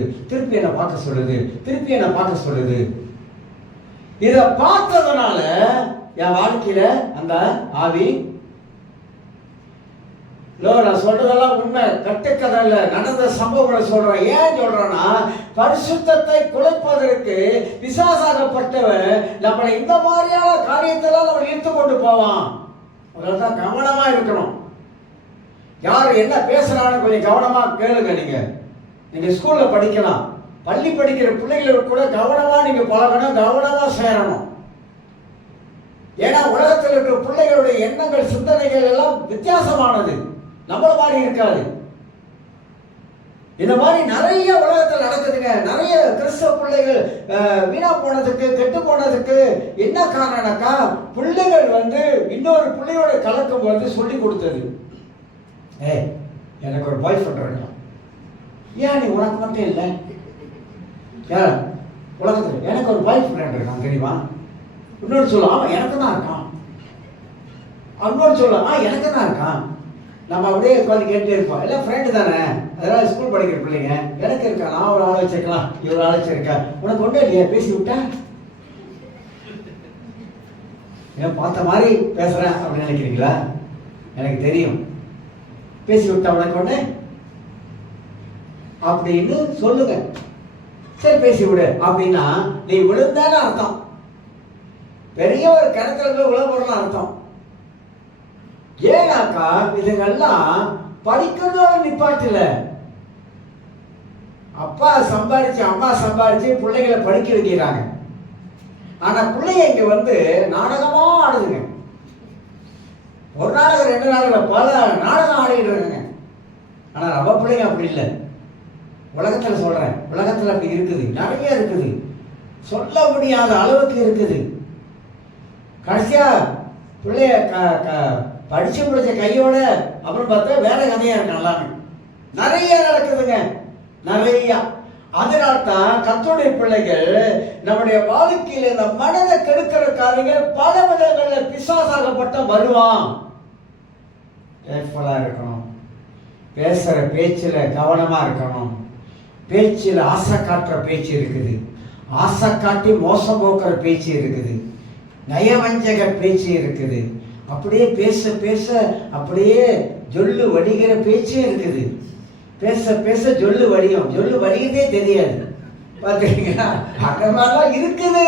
இதை பார்த்ததுனால என் வாழ்க்கையில அந்த ஆவி, நான் சொல்றதெல்லாம் உண்மை, கட்டுக்கதை இல்ல, நடந்த சம்பவங்களை சொல்றேன். ஏன் சொல்றேன்னா, பரிசுத்தத்தை குலைப்பதற்கு பிசாசாகப்பட்டவன் நம்மளை இந்த மாதிரியான காரியத்தெல்லாம் நம்ம இழுத்து கொண்டு போவான். அதனால்தான் கவனமா இருக்கணும். யார் என்ன பேசுறான்னு கொஞ்சம் கவனமா கேளுங்க. நீங்க ஸ்கூல்ல படிக்கலாம், பள்ளி படிக்கிற பிள்ளைகளுக்கு கூட கவனமா நீங்க பழகணும், கவனமா சேரணும். ஏன்னா உலகத்தில் இருக்கிற பிள்ளைகளுடைய எண்ணங்கள், சிந்தனைகள் எல்லாம் வித்தியாசமானது, நம்மள மாதிரி இருக்காது. இந்த மாதிரி நிறைய உலகத்தில் நடக்குதுங்க. நிறைய கிறிஸ்தவ பிள்ளைகள் வீணா போனதுக்கு, கெட்டு போனதுக்கு என்ன காரணம்னாக்கா, பிள்ளைகள் வந்து இன்னொரு பிள்ளையோட கலக்கம் வந்து சொல்லி கொடுத்தது. எனக்கு ஒரு பாய் ஃப்ரெண்ட் இருக்கான், ஏன் நீ உனக்கு மட்டும் இல்லை, ஏன் உலகத்தில் எனக்கு ஒரு பாய் ஃப்ரெண்ட் இருக்கான் தெரியுமா? இன்னொரு சொல்லலாம் எனக்கு தான் இருக்கான், இன்னொரு சொல்லலாம் எனக்கு தான் இருக்கான். நம்ம அப்படியே உட்காந்து கேட்டே இருப்போம், எல்லாம் ஃப்ரெண்டு தானே, அதனால ஸ்கூல் படிக்கிற பிள்ளைங்க. எனக்கு இருக்கா, நான் ஒரு ஆள் வச்சிருக்கலாம், இவ்வளோ ஆள் வச்சிருக்கா, உனக்கு ஒன்றே இல்லையா, பேசி விட்டேன், ஏன் பார்த்த மாதிரி பேசுறேன் அப்படின்னு நினைக்கிறீங்களா? எனக்கு தெரியும், பேசி விட்டா உனக்கு ஒண்ணு அப்படின்னு சொல்லுங்க. சரி பேசி விடு அப்படின்னா நீ விழுந்தான அர்த்தம், பெரிய ஒரு கிணத்துல போய் விழப்படலாம் அர்த்தம். ஏன்னாக்கா இதுங்கெல்லாம் படிக்கிறதோட நிப்பாட்டில, அப்பா சம்பாதிச்சு அம்மா சம்பாதிச்சு பிள்ளைகளை படிக்க வைக்கிறாங்க. ஆனா பிள்ளைங்க இங்க வந்து நாடகமா ஆடுதுங்க. ஒரு நாடகம் 2 நாடகம் பல நாடகம் ஆடிட்டு இருக்காங்க. ஆனா நம்ம பிள்ளைங்க அப்படி இல்லை. உலகத்துல சொல்றேன், உலகத்துல அப்படி இருக்குது, நிறைய இருக்குது, சொல்ல முடியாத அளவுக்கு இருக்குது. கடைசியா பிள்ளைய படிச்சு முடிச்ச கையோட அப்புறம் பார்த்தா வேற கதையா இருக்கு. எல்லாமே நிறைய நடக்குதுங்க, நிறைய. அதனால்தான் கர்த்தருடைய பிள்ளைகள் நம்முடைய வாழ்க்கையில இந்த மனதை கெடுக்கிற காரியங்கள் பல விதங்களில் பிசாசாகப்பட்ட வருவான். கேர்ஃபுல்லா இருக்கணும். பேசுற பேச்சுல கவனமா இருக்கணும். பேச்சில் ஆசை காட்டுற பேச்சு இருக்குது, ஆசை காட்டி மோசம் போக்குற பேச்சு இருக்குது, நயவஞ்சக பேச்சு இருக்குது, அப்படியே பேச பேச அப்படியே ஜொல்லு வடிகிற பேச்சே இருக்குது. பேச பேச ஜொல்லு வடியும், ஜொல்லு வடிகிறதே தெரியாது. பார்த்துருக்கீங்களா? அந்த மாதிரிலாம் இருக்குது.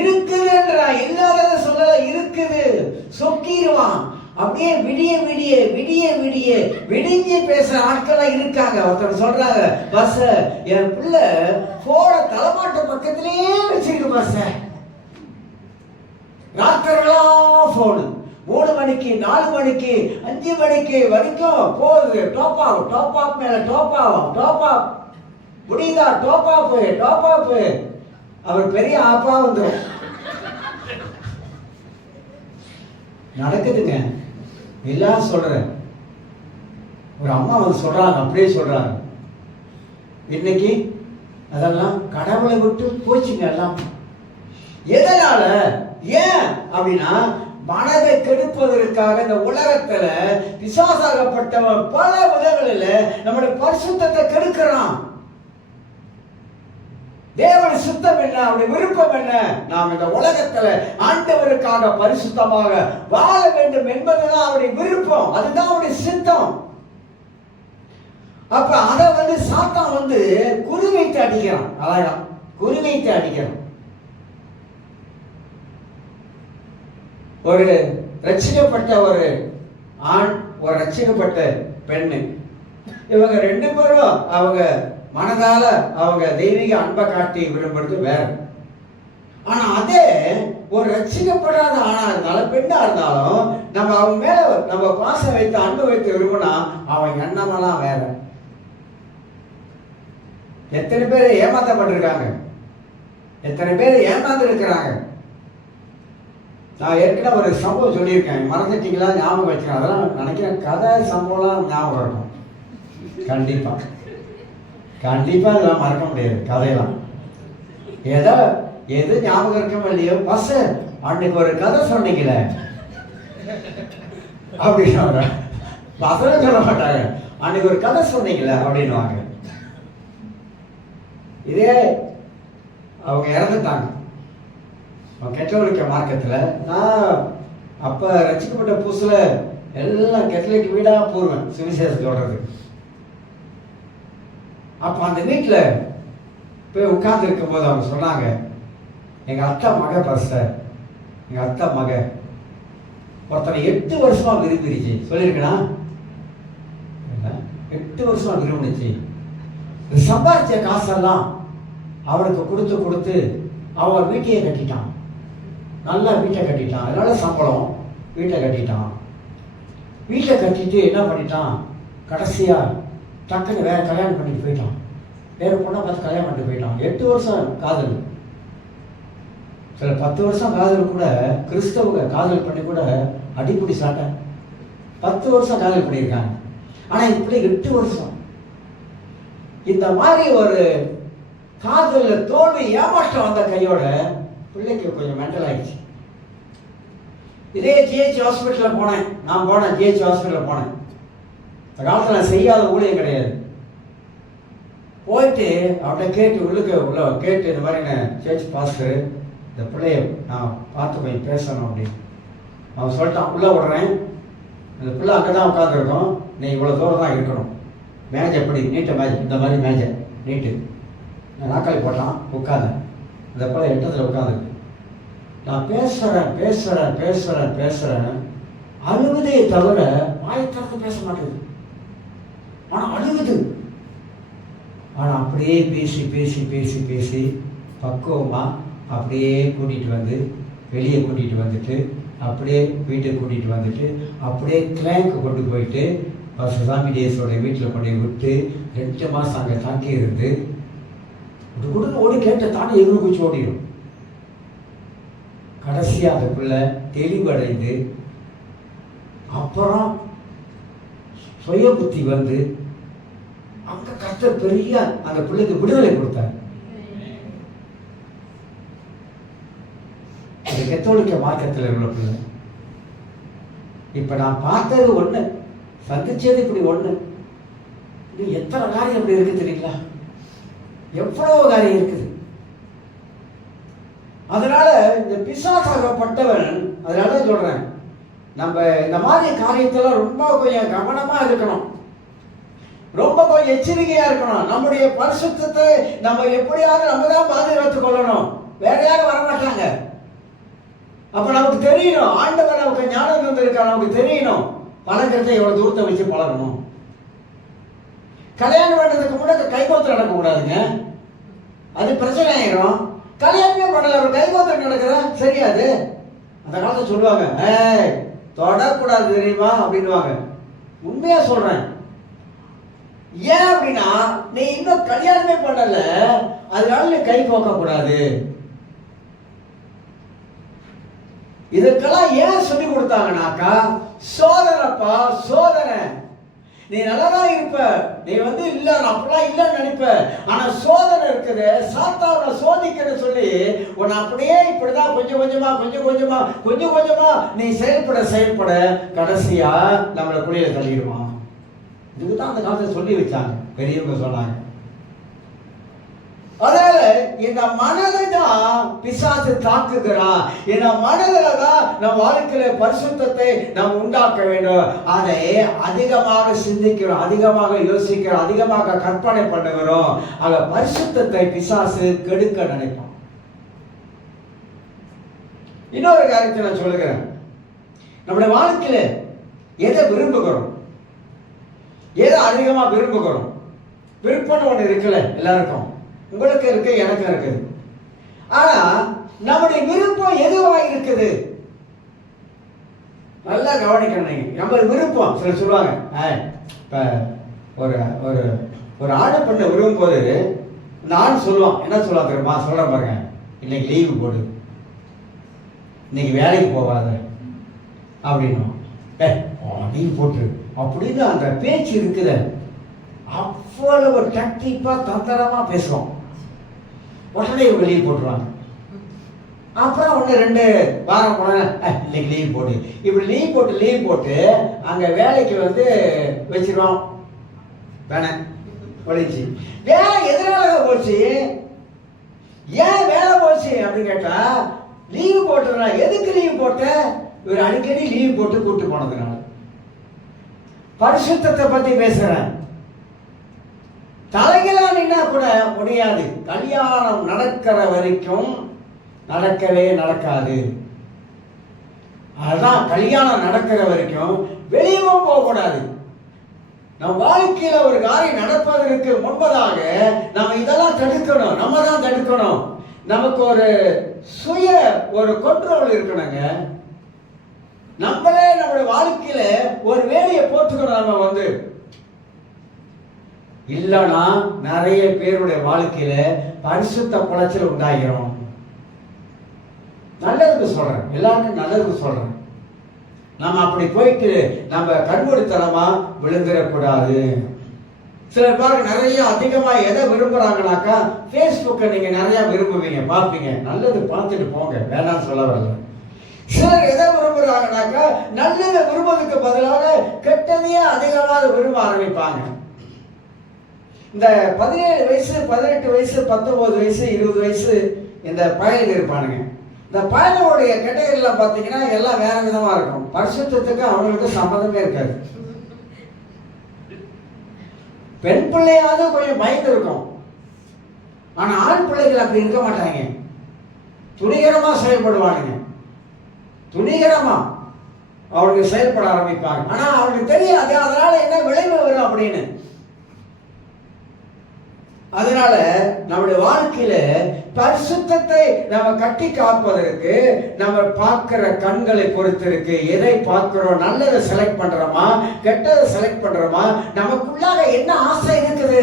இருக்குதுன்றா, இல்லாதத சொல்லல, இருக்குது. சொக்கிடுவான். அப்படியே விடிய விடிய விடிய விடிய விடிஞ்சு பேசுற ஆட்கள்லாம் இருக்காங்க. ஒருத்தர் சொல்றாங்க, பஸ் என் பிள்ளை போன தலைமாட்டு பக்கத்திலேயே வச்சிருக்கு பஸ். ராத்திரெல்லாம் போனு 3 மணிக்கு 4 மணிக்கு 5 மணிக்கு வரைக்கும் போகுது. டாப் ஆகும், டாப் ஆப் மேல டாப் ஆகும், டாப் ஆப் முடியுதா, டாப் ஆப் டாப் ஆப். அவர் பெரிய ஆப்பா வந்துடும். நடக்குதுங்க. எல்லாம் சொல்றேன். ஒரு அம்மா வந்து சொல்றாங்க, அப்படியே சொல்றாங்க, இன்னைக்கு அதெல்லாம் கடவுளை விட்டு போச்சுங்க எல்லாம். எதனால? ஏன் அப்படின்னா, மனதை கெடுப்பதற்காக இந்த உலகத்துல பிசாசாகப்பட்டவன் பல விதங்களில் நம்முடைய பரிசுத்தத்தை கெடுக்கிறான். தேவனுடைய சுத்தம் என்ன, அவருடைய விருப்பம் என்ன? நாம் இந்த உலகத்துல ஆண்டவருக்காக பரிசுத்தமாக வாழ வேண்டும் என்பதுதான் அவருடைய விருப்பம், அதுதான் அவருடைய சித்தம். அப்ப அதை வந்து சாத்தான் வந்து குறி வைத்து அடிக்கிறான். அழகா குறி வைத்து அடிக்கிறான். ஒரு ரட்சிக்கப்பட்ட ஒரு ஆண், ஒரு ரட்சிக்கப்பட்ட பெண்ணு, இவங்க 2 பேரும் அவங்க மனதால அவங்க தெய்வீக அன்பை காட்டி விரும்புறது வேற. ஆனா அதே ஒரு ரட்சிக்கப்படாத ஆணா இருந்தாலும் பெண்ணா இருந்தாலும் நம்ம அவங்க மேல நம்ம பாசம் வைத்து அன்பு வைத்து விரும்பினா அவன் எண்ணமெல்லாம் வேற. எத்தனை பேர் ஏமாத்தப்பட்டிருக்காங்க, எத்தனை பேர் ஏமாந்து இருக்கிறாங்க. நான் ஏற்கனவே ஒரு சம்பவம் சொல்லியிருக்கேன், மறந்துட்டீங்களா? ஞாபகம் வச்சுக்கேன். அதெல்லாம் நினைக்கிறேன் கதை சம்பவம்லாம் ஞாபகம் இருக்கும். கண்டிப்பா கண்டிப்பா இதெல்லாம் மறக்க முடியாது. கதையெல்லாம் ஏதோ எது ஞாபகம் இருக்கமோ இல்லையோ, பஸ் அன்னைக்கு ஒரு கதை சொன்னீங்களே அப்படின்னு பசங்க சொல்ல மாட்டாங்க, அன்னைக்கு ஒரு கதை சொன்னீங்களே அப்படின்னுவாங்க. இதே அவங்க இறந்துட்டாங்க கெட்டவழிக்க மார்க்கத்தில். நான் அப்போ ரசிக்கப்பட்ட புதுசில் எல்லாம் கெட்டலைக்கு வீடாக போடுவேன் சுவிசேஷம் சொல்கிறது. அப்போ அந்த வீட்டில் போய் உட்கார்ந்து இருக்கும்போது அவங்க சொன்னாங்க, எங்கள் அத்தா மக பாஸ்டர், எங்கள் அத்தா மக ஒருத்தனை 8 வருஷமா விரும்பிருச்சு. சொல்லியிருக்கேனா? 8 வருஷமா விரும்பிச்சு. சம்பாதிச்ச காசெல்லாம் அவனுக்கு கொடுத்து கொடுத்து அவன் வீட்டையே கட்டிட்டான். நல்லா வீட்டை கட்டிட்டான். அதனால சம்பளம், வீட்டை கட்டிட்டான். வீட்டை கட்டிட்டு என்ன பண்ணிட்டான், கடைசியா டக்குன்னு வேற கல்யாணம் பண்ணிட்டு போயிட்டான். வேற பொண்ணை பார்த்து கல்யாணம் பண்ணிட்டு போயிட்டான். 8 வருஷம் காதல், சில 10 வருஷம் காதல் கூட, கிறிஸ்தவங்க காதல் பண்ணி கூட அடிப்படி சாட்டை 10 வருஷம் காதல் பண்ணியிருக்காங்க. ஆனா இப்படி 8 வருஷம் இந்த மாதிரி ஒரு காதல தோல்வி ஏமாற்றம் வந்த கையோட பிள்ளைக்கு கொஞ்சம் மென்டல் ஆயிடுச்சு. இதே ஜிஹெச் ஹாஸ்பிட்டலில் போனேன். நான் போனேன், ஜிஹெச் ஹாஸ்பிட்டலில் போனேன். இந்த காலத்தில் நான் செய்யாத ஊழியம் கிடையாது. போயிட்டு அவன்கிட்ட கேட்டு உள்ள கேட்டு, இந்த மாதிரி நான் சேர்ச் பாஸ்டர், இந்த பிள்ளைய நான் பார்த்து போய் பேசணும் அப்படின்னு அவன் சொல்லிட்டான். உள்ளே விடுறேன், அந்த பிள்ளை அங்கே தான் உட்காந்துருக்கோம், நீ இவ்வளோ தூரம் தான் இருக்கணும். மேஜை எப்படி நீட்ட மேஜை, இந்த மாதிரி மேஜை நீட்டு. நான் நாக்காளி போட்டான், உட்காந்தேன். அந்த பிள்ளை எட்டத்தில் உட்காந்துருக்கு. நான் பேசுகிறேன் பேசுகிறேன் பேசுகிறேன் பேசுகிறேன், அழுகுதே தவிர வாயத்திறந்து பேச மாட்டேங்குது. ஆனால் அழுகுது. ஆனால் அப்படியே பேசி பேசி பேசி பேசி பக்குவமாக அப்படியே கூட்டிகிட்டு வந்து வெளியே கூட்டிகிட்டு வந்துட்டு அப்படியே வீட்டுக்கு கூட்டிகிட்டு வந்துட்டு அப்படியே கிளாங்க்கு கொண்டு போயிட்டு சாமி டேஸோட வீட்டில் கொண்டு விட்டு 2 மாதம் அங்கே தங்கி இருந்து உடனே ஓடி கேட்ட தானே எதிர்ப்பு குச்சி ஓடிடும். கடைசியாக அந்த பிள்ளை தெளிவடைந்து அப்புறம் சுய புத்தி வந்து அங்க கர்த்தர் பெரிய அந்த பிள்ளைக்கு விடுதலை கொடுத்தார். கத்தோலிக்க மார்க்கத்தில் உள்ள பிள்ளை. இப்ப நான் பார்த்தது ஒண்ணு, சந்திச்சது இப்படி ஒண்ணு. எத்தனை காரியம் அப்படி இருக்கு தெரியுங்களா? எவ்வளவு காரியம் இருக்குது. அதனால இந்த பிசாசாகப்பட்டவன், அதனால சொல்றேன், நம்ம இந்த மாதிரி காரியத்தெல்லாம் ரொம்ப கொஞ்சம் கவனமா இருக்கணும், ரொம்ப கொஞ்சம் எச்சரிக்கையா இருக்கணும். நம்முடைய பரிசுத்தத்தை நம்ம எப்படியாவது நம்ம தான் பாதுகாத்துக் கொள்ளணும். வேற யாரும் வரமாட்டாங்க. அப்ப நமக்கு தெரியணும், ஆண்டவர் நமக்கு ஞானம் தந்திருக்கார். நமக்கு தெரியணும் பழக்கத்தை எவ்வளவு தூரத்தை வச்சு பழகணும். கல்யாணம் பண்ணதுக்கு முன்னாடி கைகோத்து நடக்க கூடாதுங்க, அது பிரச்சனை ஆயிரும். கல்யாணமே பண்ணல, ஒரு கைகோத்து நடக்குதா சரியாது. அந்த காலத்தை சொல்லுவாங்க, தொடக்கூடாது தெரியுமா அப்படின்வாங்க. உண்மையா சொல்றேன். ஏன் அப்படின்னா, நீ இன்னும் கல்யாணமே பண்ணல, அதனால நீ கை கோக்க கூடாது. இதற்கெல்லாம் ஏன் சொல்லி கொடுத்தாங்கன்னாக்கா, சோதனைப்பா சோதனை. நீ நல்லதான் இருப்ப, நீ இல்ல அப்படிலாம் இல்லைன்னு நினைப்ப, ஆனா சோதனை இருக்குது, சாத்தானை சோதிக்கன்னு சொல்லி உன்னை அப்படியே இப்படிதான் கொஞ்சம் கொஞ்சமா நீ செயல்பட கடைசியா நம்மளை குழியில தள்ளிடுவான். இதுக்குதான் அந்த காலத்தை சொல்லி வச்சாங்க, பெரியவங்க சொன்னாங்க. அதனால இந்த மனதை தான் பிசாசு தாக்குகிறான். இந்த மனதில தான் நம் வாழ்க்கையில பரிசுத்தத்தை நாம் உண்டாக்க வேண்டும். அதை அதிகமாக சிந்திக்கிறோம், அதிகமாக யோசிக்கிறோம், அதிகமாக கற்பனை பண்ணுகிறோம். ஆக பரிசுத்தத்தை பிசாசு கெடுக்க நினைப்பான். இன்னொரு காரியத்தை நான் சொல்லுகிறேன். நம்முடைய வாழ்க்கையில எதை விரும்புகிறோம், எதை அதிகமா விரும்புகிறோம்? விருப்பம் ஒண்ணு இருக்குல்ல, எல்லாருக்கும். உங்களுக்கு இருக்கு, எனக்கு இருக்குது. ஆனா நம்முடைய விருப்பம் எதுவாக இருக்குது? நல்லா கவனிக்கணும். நம்ம விருப்பம் சில சொல்லுவாங்க, இப்ப ஒரு ஒரு ஒரு ஆடு பண்ண விரும்பும் போது இந்த ஆண் சொல்லுவான், என்ன சொல்லுவான் தெரியுமா? சொல்ற பாருங்க, இன்னைக்கு லீவு போடு, இன்னைக்கு வேலைக்கு போகாத அப்படின்னும். லீவு போட்டு அப்படின்னு அந்த பேச்சு இருக்குது. அவ்வளவு டக்டிப்பா தந்திரமா பேசுவோம். உடனே இவங்க லீவ் போட்டுருவாங்க. அப்புறம் 1-2 வாரம் போன இன்னைக்கு லீவ் போடு, இப்படி லீவ் போட்டு அங்க வேலைக்கு வச்சிருவோம். வேணாம் ஒழிச்சு வேலை எதனால போச்சு, ஏன் வேலை போச்சு அப்படின்னு கேட்டா, லீவு போட்டதுனால. எதுக்கு லீவ் போட்ட? இவர் அடிக்கடி லீவ் போட்டு கூட்டு போனதுனால. பரிசுத்தத்தை பத்தி பேசுறேன். தலைகளா நின்னா கூட முடியாது. கல்யாணம் நடக்கிற வரைக்கும் நடக்கவே நடக்காது. அதுதான், கல்யாணம் நடக்கிற வரைக்கும் வெளியவும் போகக்கூடாது. நம் வாழ்க்கையில ஒரு காரியம் நடப்பதற்கு முன்பதாக நம்ம இதெல்லாம் தடுக்கணும். நம்ம தான் தடுக்கணும். நமக்கு ஒரு சுய ஒரு கண்ட்ரோல் இருக்கணுங்க. நம்மளே நம்முடைய வாழ்க்கையில ஒரு வேலையை போட்டுக்கணும். நம்ம இல்லைன்னா நிறைய பேருடைய வாழ்க்கையில பரிசுத்த குலைச்சல் உண்டாகிறோம். நல்லதுக்கு சொல்றேன், எல்லாருக்கும் நல்லதுக்கு சொல்றேன். நம்ம அப்படி போயிட்டு நம்ம கண்மூடித்தனமா விழுந்துடக்கூடாது. சிலர் பாருங்க, நிறைய அதிகமா எதை விரும்புறாங்கனாக்கா, ஃபேஸ்புக்கை நீங்க நிறைய விரும்புவீங்க, பார்ப்பீங்க. நல்லது பார்த்துட்டு போங்க, வேணாம்னு சொல்ல வரல. சிலர் எதை விரும்புறாங்கனாக்கா, நல்லதை விரும்புவதற்கு பதிலாக கெட்டதையே அதிகமாக விரும்ப ஆரம்பிப்பாங்க. இந்த 17 வயசு 18 வயசு 19 வயசு 20 வயசு இந்த பயலுக்கு இருப்பானுங்க. இந்த பயலுடைய கேட்டகரியெல்லாம் பார்த்தீங்கன்னா எல்லாம் வேற விதமா இருக்கும். பரிசுத்தத்துக்கு அவங்களுக்கு சம்மந்தமே இருக்காது. பெண் பிள்ளையாவது கொஞ்சம் பயந்து இருக்கும், ஆனா ஆண் பிள்ளைகள் அப்படி இருக்க மாட்டாங்க. துணிகரமா செயல்படுவானுங்க, துணிகரமா அவளுக்கு செயல்பட ஆரம்பிப்பாங்க. ஆனா அவளுக்கு தெரியாது அதனால என்ன விளைவு வரும் அப்படின்னு. அதனால நம்முடைய வாழ்க்கையில பரிசுத்தத்தை நம்ம கட்டி காப்பதற்கு நம்ம பார்க்கிற கண்களை பொறுத்து இருக்கு. எதை பார்க்கிறோம், நல்லதை செலக்ட் பண்றோமா, கெட்டதை செலக்ட் பண்றோமா, நமக்குள்ளாக என்ன ஆசை இருக்குது,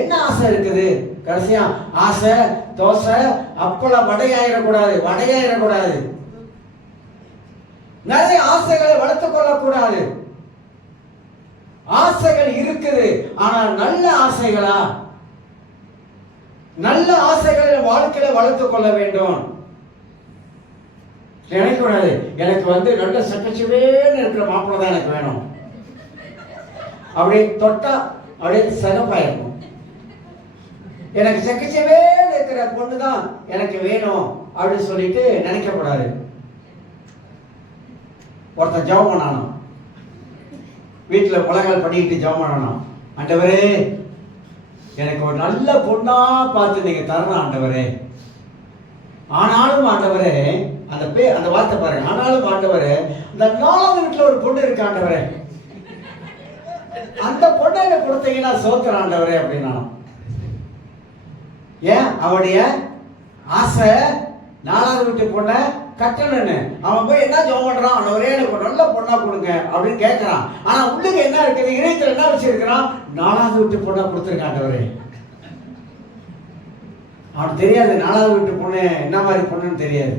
என்ன ஆசை இருக்குது. கடைசியா ஆசை தோசை அப்பளம் வடையாயிடக்கூடாது. நிறைய ஆசைகளை வளர்த்துக் கொள்ளக்கூடாது. ஆசைகள் இருக்க இருக்குது. ஆனால் நல்ல ஆசைகளா? நல்ல ஆசைகளை வாழ்க்கையில வளர்த்துக் கொள்ள வேண்டும். நினைக்கூடாது எனக்கு நல்ல சக்கச்சுவேன்னு இருக்கிற மாப்பிள்ளை தான் எனக்கு வேணும், அப்படியே தொட்டா அப்படியே சகப்பாயிருக்கும். எனக்கு சக்கச்சுவேன்னு இருக்கிற பொண்ணு தான் எனக்கு வேணும் அப்படின்னு சொல்லிட்டு நினைக்கக்கூடாது. ஒருத்தன் ஜெபம் பண்ணானோ, வீட்டில் முழங்கால் பண்ணிக்கிட்டு ஜெபம் பண்ணானோ, ஆண்டவரே எனக்கு ஒரு நல்ல பொண்ணா பார்த்து நீங்க தரணும் ஆண்டவரே. ஆனாலும் ஆண்டவரே, அந்த வார்த்தை பாருங்க, ஆனாலும் ஆண்டவரே இந்த 4வது வீட்டுல ஒரு பொண்ணு இருக்கு ஆண்டவரே, அந்த பொண்ணை கொடுத்தீங்கன்னா சோத்திரம் ஆண்டவரே அப்படின்னா. ஏன்? அவனுடைய ஆசை 4வது வீட்டு பொண்ணை கட்டணும்னு. அவன் போய் என்ன ஜெபம் பண்றான், ஆண்டவரே எனக்கு ஒரு நல்ல பொண்ணா கொடுங்க அப்படின்னு கேட்கிறான். ஆனா உள்ளுக்கு என்ன இருக்குது, இதயத்துல என்ன வச்சிருக்கிறான், 4வது வீட்டு பொண்ணா கொடுத்துருக்கான் ஆண்டவரே. அவனுக்கு தெரியாது 4வது வீட்டு பொண்ணு என்ன மாதிரி பொண்ணுன்னு தெரியாது.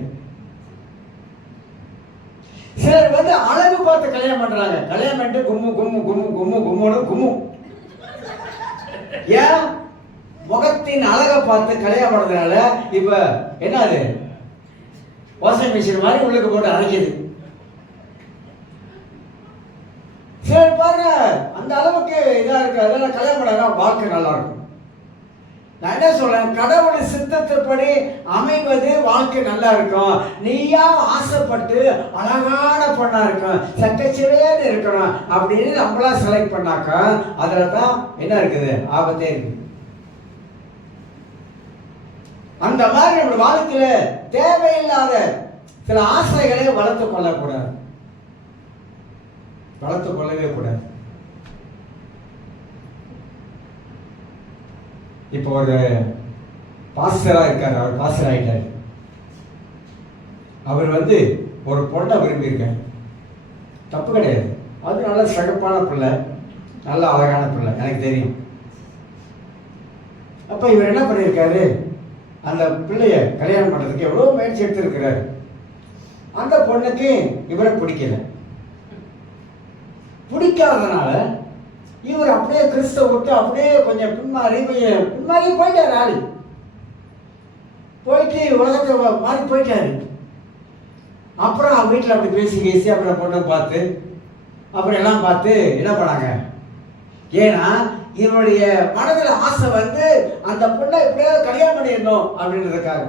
சிலர் அழகு பார்த்து கல்யாணம் பண்றாங்க. கல்யாணம் பண்ணிட்டு கும்மு கும்மு கும்மு கும்மு கும்முன்னு கும்மு. ஏன்? முகத்தின் அழகை பார்த்து கல்யாணம் பண்றதுனால இப்ப என்னது, வாஷிங் மிஷின் மாதிரி உள்ளுக்கு போட்டு அரைக்குது. சரி பாருங்க, அந்த அளவுக்கு இதா இருக்கு. அதனால கல்யாணம் பண்ணா வாழ்க்கை நல்லா இருக்கும். நான் என்ன சொல்றேன், கடவுள் சித்தத்தின்படி அமைவது வாழ்க்கை நல்லா இருக்கும். நீயா ஆசைப்பட்டு அழகான பொண்ணா இருக்கும், சக்கச்சிவேன்னு இருக்கணும் அப்படின்னு நம்மளா செலக்ட் பண்ணாக்கா அதுலதான் என்ன இருக்குது, ஆபத்தே இருக்கு. அந்த மாதிரி நம்ம வாழ்க்கையில தேவையில்லாத சில ஆசைகளை வளர்த்துக் கொள்ளக்கூடாது, வளர்த்துக் கொள்ளவே கூடாது. இப்போ ஒரு பாஸ்டரா இருக்காரு, அவர் பாஸ்டர் ஆயிட்டாரு. அவர் ஒரு பொண்ணை விரும்பியிருக்காரு, தப்பு கிடையாது. அது நல்ல சிறப்பான பிள்ளை, நல்ல அழகான பிள்ளை, எனக்கு தெரியும். அப்ப இவர் என்ன பண்ணியிருக்காரு, அந்த பிள்ளைய கல்யாணம் பண்றதுக்கு எவ்வளவு முயற்சி எடுத்திருக்கிறாரு. அந்த பொண்ணுக்கு இவரை பிடிக்காதனால இவர் அப்படியே கிறிஸ்தவ விட்டு அப்படியே கொஞ்சம் பின்மாறி போயிட்டாரு. ஆளு போயிட்டு உலகத்தை மாறி போயிட்டாரு. அப்புறம் வீட்டில் அப்படி பேசி அப்புறம் பொண்ணை பார்த்து அப்புறம் எல்லாம் பார்த்து என்ன பண்ணாங்க, ஏன்னா இவருடைய மனதில் ஆசை அந்த பொண்ணை எப்படியாவது கல்யாணம் பண்ணிடணும் அப்படின்றதுக்காக.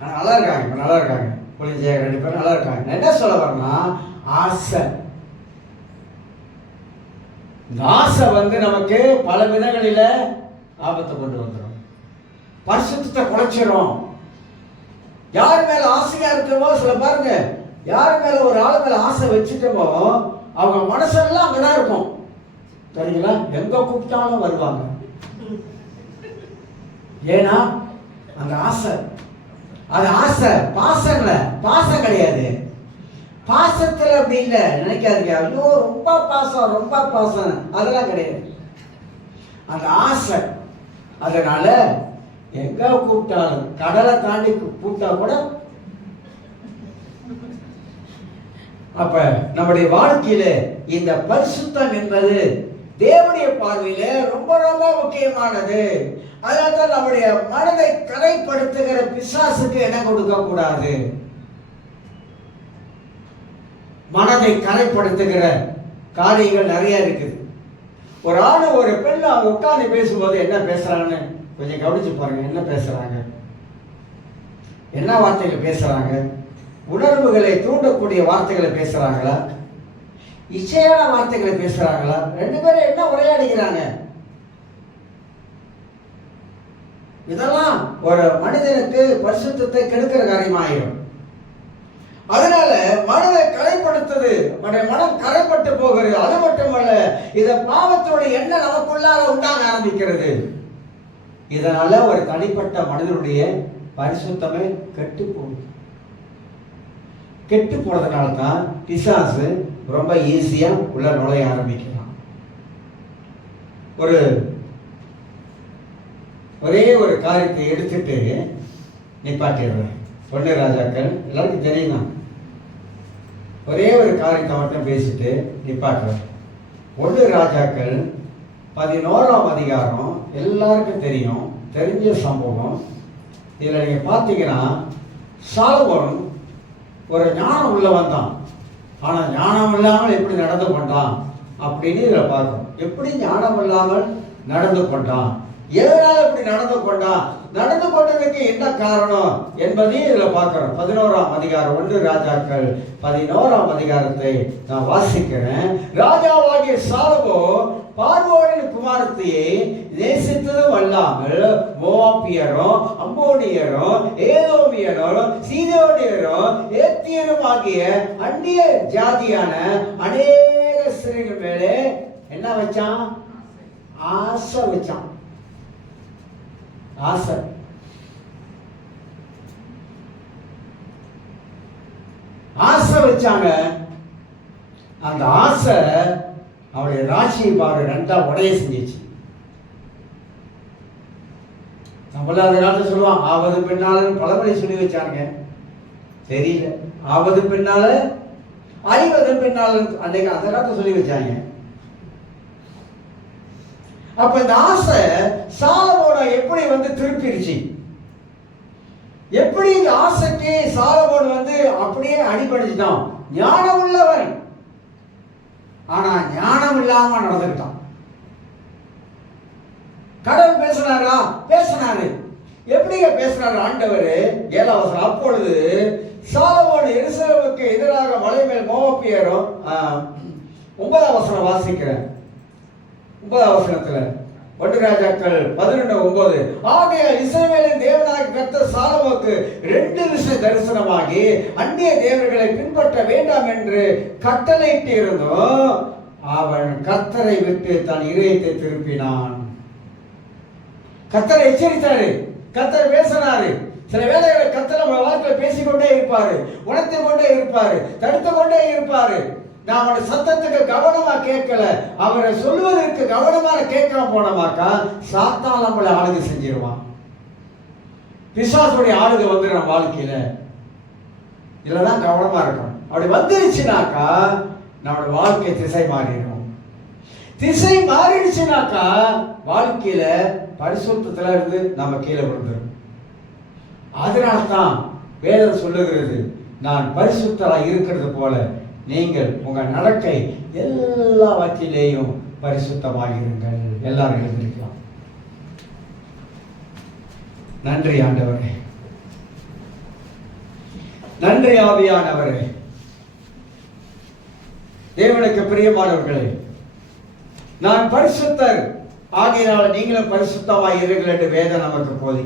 நல்லா இருக்காங்க, இப்ப நல்லா இருக்காங்க, புரிஞ்ச 2 பேரும் நல்லா இருக்காங்க. என்ன சொல்ல வரேன்னா, ஆசை, இந்த ஆசை நமக்கு பல விதங்களில ஆபத்தை கொண்டு வந்துடும், பரிசுத்தத்தை குலைச்சிடும். யார் மேல ஆசையா இருக்கமோ, சில பாருங்க, யார் மேல ஒரு ஆள் மேல ஆசை வச்சுட்டோமோ அவங்க மனசெல்லாம் அங்கதான் இருக்கும், சரிங்களா? எங்க கூப்பிட்டாலும் வருவாங்க. ஏன்னா அந்த ஆசை, அது ஆசை, பாசம் இல்ல, பாசம் கிடையாது. பாசத்துல அப்படி இல்லை, நினைக்காதீங்க ஐயோ ரொம்ப பாசம் ரொம்ப பாசம், அதெல்லாம் கிடையாது. அந்த ஆசை. அதனால எங்க கூப்பிட்டாலும், கடலை தாண்டி கூப்பிட்டா கூட. அப்ப நம்முடைய வாழ்க்கையில இந்த பரிசுத்தம் என்பது தேவனுடைய பார்வையில ரொம்ப ரொம்ப முக்கியமானது. அதனால்தான் நம்முடைய மனதை கரைப்படுத்துகிற பிசாசுக்கு இடம் கொடுக்க கூடாது. மனதை கரைப்படுத்துகிற காரியங்கள் நிறைய இருக்குது. ஒரு ஆணு ஒரு பெண் அவங்க உட்கார்ந்து பேசும்போது என்ன பேசுறாங்கன்னு கொஞ்சம் கவனிச்சு பாருங்க. என்ன பேசுறாங்க, என்ன வார்த்தைகள் பேசுறாங்க, உணர்வுகளை தூண்டக்கூடிய வார்த்தைகளை பேசுறாங்களா, இச்சையான வார்த்தைகளை பேசுறாங்களா, 2 பேரும் என்ன உரையாடுகிறாங்க, இதெல்லாம் ஒரு மனிதனுக்கு பரிசுத்தத்தை கெடுக்கிற காரியமாயிரும். அதனால மனதை கரைப்படுத்துது, மனம் கரைப்பட்டு போகிறது. அது மட்டுமல்ல, இத பாவத்தோட எண்ணம் நமக்குள்ளாக உண்டாக ஆரம்பிக்கிறது. இதனால ஒரு தனிப்பட்ட மனிதனுடைய பரிசுத்தமே கெட்டு போகுது. கெட்டு போறதுனால தான் பிசாசு ரொம்ப ஈஸியா உள்ள நுழைய ஆரம்பிக்கலாம். ஒரே ஒரு காரியத்தை எடுத்துட்டு நிப்பாட்டிடுறேன். பொண்ணு ராஜாக்கள் எல்லாருக்கும் தெரியும். ஒரே ஒரு காரியத்தை மட்டும் பேசிட்டு நிப்பாட்டுறேன். ஒன்று ராஜாக்கள் 11ஆம் அதிகாரம். எல்லாருக்கும் தெரியும், தெரிஞ்ச சம்பவம். இதில் நீங்கள் பார்த்தீங்கன்னா சாலமோன் ஒரு ஞானம் உள்ளவன் தான். ஆனால் ஞானம் இல்லாமல் எப்படி நடந்து கொண்டான் அப்படின்னு இதில் பார்க்கணும். எப்படி ஞானம் இல்லாமல் நடந்து கொண்டான், எதனால் இப்படி நடந்து கொண்டான், நடந்து கொண்டதுக்கு என்ன காரணம் என்பதையும் இதில் பார்க்கிறோம். 11ஆம் அதிகாரம், 1 ராஜாக்கள் 11ஆம் அதிகாரத்தை நான் வாசிக்கிறேன். ராஜாவாகிய சாலமோன் பார்வோனின் குமாரத்தியை நேசித்ததும் அல்லாமல் மோவாபியரும் அம்மோனியரும் ஏதோமியரும் சீதோனியரும் ஏத்தியரும் ஆகிய அந்நிய ஜாதியான அநேக ஸ்திரீகள் மேலே என்ன வச்சான்? ஆசை வச்சான். ஆசை. ஆசை வச்சாங்க. அந்த ஆசை அவருடைய ராசியை பாரு 2ஆ உடைய செஞ்சிச்சு. நம்மள அந்த காலத்துல சொல்லுவான் ஆவது பின்னாலும் பழமொழி சொல்லி வச்சாங்க. தெரியல, ஆவது பின்னால 50 பின்னால அன்னைக்கு அந்த காலத்தை சொல்லி வச்சாங்க. அப்ப இந்த ஆசை சாலமோனை எப்படி திருப்பிருச்சு? எப்படி இந்த ஆசைக்கு சாலமோன் அப்படியே அடிபடிச்சுட்டான்? ஞானம் உள்ளவன், ஆனா ஞானம் இல்லாம நடந்துக்கிட்டான். கடவுள் பேசினாரா? பேசினாரு. எப்படிங்க பேசினாரு ஆண்டவர்? 7ஆம் வசனம். அப்பொழுது சாலமோன் எருசலேமுக்கு எதிராக மலை மேல் மோவாபியரும் 9ஆம் வசனம் வாசிக்கிறேன். 9ஆம் வசனத்துல 1 ராஜாக்கள் 11:9. ஆகையால் இஸ்ரவேலின் தேவனாகிய கர்த்தர் சாலமோனுக்கு 2 விஷயம் தரிசனமாகி அந்நிய தேவர்களை பின்பற்ற வேண்டாம் என்று கட்டளையிட்டு இருந்தோம். அவன் கர்த்தரை விட்டு தன் இதயத்தை திருப்பினான். கர்த்தரை எச்சரித்தாரு, கர்த்தர் பேசினாரு. சில வேளைகளை கர்த்தர் நம்ம வாழ்க்கையில் பேசிக்கொண்டே இருப்பாரு, உணர்த்தி கொண்டே இருப்பாரு, தடுத்து கொண்டே இருப்பாரு. நான் அவருடைய சத்தத்துக்கு கவனமா கேட்கல, அவரை சொல்லுவதற்கு கவனமா கேட்காம போனமாக்கா சாத்தான் நம்மளை ஆளுகை செஞ்சிருவான். பிசாசுடைய ஆளுகை வந்துடும் வாழ்க்கையில. இதுலதான் கவனமா இருக்கணும். அப்படி வந்துருச்சுனாக்கா நம்மளோட வாழ்க்கை திசை மாறிடும். திசை மாறிடுச்சுனாக்கா வாழ்க்கையில பரிசுத்தத்துல இருந்து நம்ம கீழே விழுந்துடும். அதனால்தான் வேதம் சொல்லுகிறது, நான் பரிசுத்தராய் இருக்கிறது போல நீங்கள் உங்க நடக்கை எல்லாவற்றிலேயும் பரிசுத்தமாயிருங்கள். எல்லாரும் எழுந்திருக்கலாம். நன்றி ஆண்டவரே, நன்றி ஆவியானவரே. தேவனுக்கு பிரியமானவர்களே, நான் பரிசுத்தர் ஆகையினால் நீங்களும் பரிசுத்தமாய் இருங்கள் என்று வேதம் நமக்கு போதி